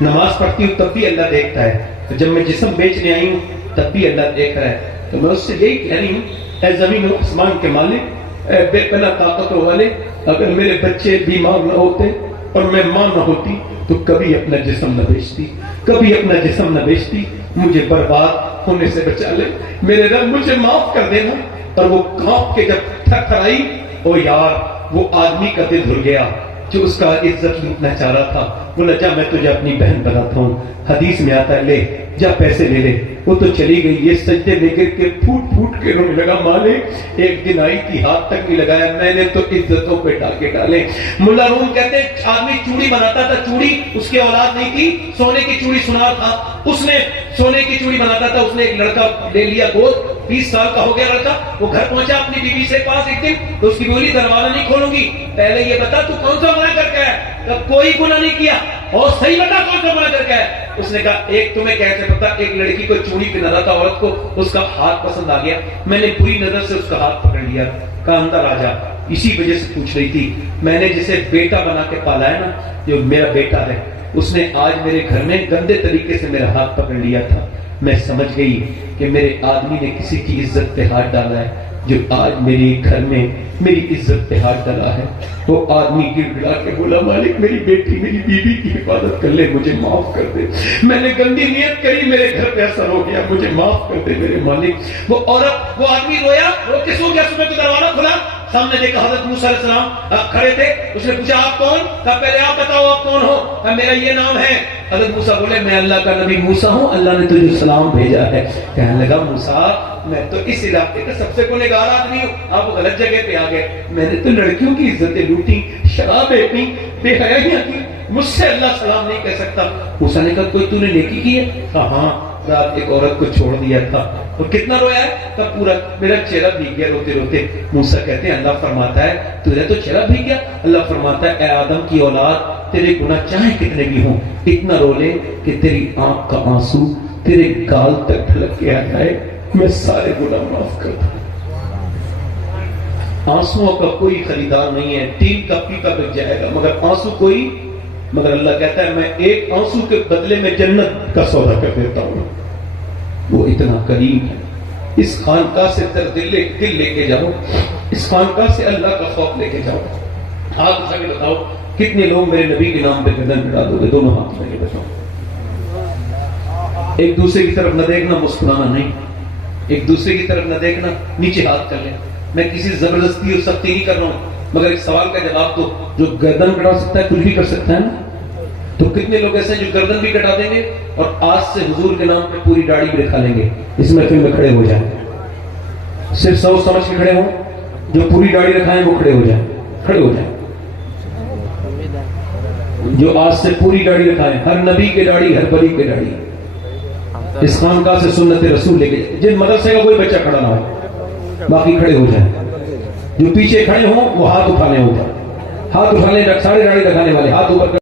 نماز پڑھتی ہوں تب بھی اللہ دیکھتا ہے، جب میں جسم بیچنے آئی ہوں تب بھی اللہ دیکھ رہا ہے۔ تو میں اس سے یہی کہہ رہی ہوں، اے زمین و آسمان کے مالک، اے بے پناہ طاقتوں والے، اگر میرے بچے بیمار نہ ہوتے اور میں ماں نہ ہوتی تو کبھی اپنا جسم نہ بیچتی، کبھی اپنا جسم نہ بیچتی، مجھے برباد ہونے سے بچا لے، میرے رب مجھے معاف کر دینا۔ اور وہ کانپ کے جب تھر تھر آئی، او یار، وہ آدمی کا دل دھل گیا جو اس کا عزت لوٹنا چاہ رہا تھا، بولا جا میں تجھے اپنی بہن بناتا ہوں۔ حدیث میں آتا ہے لے جا پیسے لے لے۔ وہ تو چلی گئی، یہ سجدے لے کر کے پھوٹ کے رونے لگا، مالک ایک دن آئی تھی ہاتھ تک نہیں لگایا، میں نے تو عزتوں پہ ڈاکے ڈالے۔ ملا روم کہتے ہیں آدمی چوڑی بناتا تھا، چوڑی اس کی اولاد نہیں تھی، سونے کی چوڑی سنار تھا، اس نے سونے کی چوڑی بناتا تھا، اس نے ایک لڑکا لے لیا گود، 20 سال کا ہو گیا لڑکا، وہ گھر پہنچا اپنی بیوی سے پاس ایک دن، تو اس کی بولی دروازہ نہیں کھولوں گی، پہلے یہ بتا تو کون سا گناہ کر کے ہے؟ کوئی گناہ نہیں کیا، اور صحیح بتا کون سا گناہ کر کے ہے؟ اس نے کہا ایک تمہیں کیسے پتا، ایک لڑکی کو چوڑی پہنا رہا تھا، عورت کو اس کا ہاتھ پسند آ گیا، میں نے بری نظر سے اس کا ہاتھ پکڑ لیا، کہا اندر آ جا۔ اسی وجہ سے پوچھ رہی تھی، میں نے جسے بیٹا بنا کے پالا ہے نا، جو میرا بیٹا ہے، اس نے آج میرے گھر میں گندے طریقے سے میرا ہاتھ پکڑ لیا تھا، میں سمجھ گئی کہ میرے آدمی نے کسی کی عزت پہ ہاتھ ڈالا ہے، جو آج میرے گھر میں میری عزت پہ ہاتھ ڈالا ہے۔ وہ آدمی گر گڑا کے بولا مالک میری بیٹی میری بیوی کی حفاظت کر لے، مجھے معاف کر دے، میں نے گندی نیت کری، میرے گھر پہ اثر ہو گیا، مجھے معاف کر دے میرے مالک۔ وہ عورت، وہ آدمی رویا، رو کے سو گیا، صبح کو دروازہ کھلا، سامنے دیکھا حضرت موسیٰ علیہ السلام کھڑے تھے، اس نے پوچھا آپ کون؟ کہا پہلے آپ بتاؤ آپ کون ہو؟ کہا میرا یہ نام ہے۔ حضرت موسیٰ بولے میں اللہ کا نبی موسیٰ ہوں، اللہ نے تجھے سلام بھیجا ہے۔ کہنے لگا موسیٰ میں تو اس علاقے کا سب سے گنہگار آدمی ہوں، آپ غلط جگہ پہ آ گئے، میں نے تو لڑکیوں کی عزتیں لوٹی، شرابیں پی، بے حیائیاں کی، مجھ سے اللہ سلام نہیں کہہ سکتا۔ موسیٰ نے کہا کوئی تو نے نیکی کی ہے؟ کہا ہاں، رات ایک عورت کو چھوڑ دیا تھا۔ اور کتنا رویا ہے؟ کہ پورا میرا چہرہ بھیگ گیا روتے روتے۔ موسیٰ کہتے ہیں اللہ فرماتا ہے تجھے تو چہرہ بھیگ گیا؟ اللہ فرماتا ہے اے آدم کی اولاد، تیرے گناہ چاہے کتنے بھی ہوں، اتنا رو لے کہ تیری آنکھ کا آنسو تیرے گال تک ڈھلک کے آ جائے، میں سارے گناہ معاف کر دوں۔ آنسوؤں کا کوئی خریدار نہیں ہے، 3 کپی کا بک جائے گا مگر آنسو کوئی، مگر اللہ کہتا ہے میں ایک آنسو کے بدلے میں جنت کا سودا کر دیتا ہوں۔ وہ اتنا کریم ہے۔ اس خانقاہ سے دل لے کے جاؤ، اس خانقاہ سے اللہ کا خوف لے کے جاؤ۔ ہاتھ اٹھا کے بتاؤ کتنے لوگ میرے نبی کے نام پہ گردن بڑھا دو گے؟ دونوں ہاتھ میں بتاؤ۔ ایک دوسرے کی طرف نہ دیکھنا، مسکرانا نہیں، ایک دوسرے کی طرف نہ دیکھنا، نیچے ہاتھ کر لیں. میں کسی زبردستی اور سختی نہیں کر رہا ہوں، مگر ایک سوال کا جواب تو جو گردن کٹا سکتا ہے کچھ بھی کر سکتا ہے نا. تو کتنے لوگ ایسے ہیں جو گردن بھی کٹا دیں گے اور آج سے حضور کے نام پہ پوری داڑھی بھی دکھا لیں گے. اس محفل میں کھڑے ہو جائیں، صرف سوچ سمجھ کے کھڑے ہوں، جو پوری داڑھی رکھائیں وہ کھڑے ہو جائیں، کھڑے ہو جائیں. جو آج سے پوری داڑھی رکھائیں، ہر نبی کی داڑھی، ہر ولی کی داڑھی. اس خانقاہ سے سنت رسول لے کے جن مدرسے کا کوئی بچہ کھڑا نہ ہو، باقی کھڑے ہو جائیں. جو پیچھے کھڑے ہوں وہ ہاتھ اٹھانے ہوگا، ہاتھ اٹھانے، سارے داڑھی رکھانے والے ہاتھ اوپر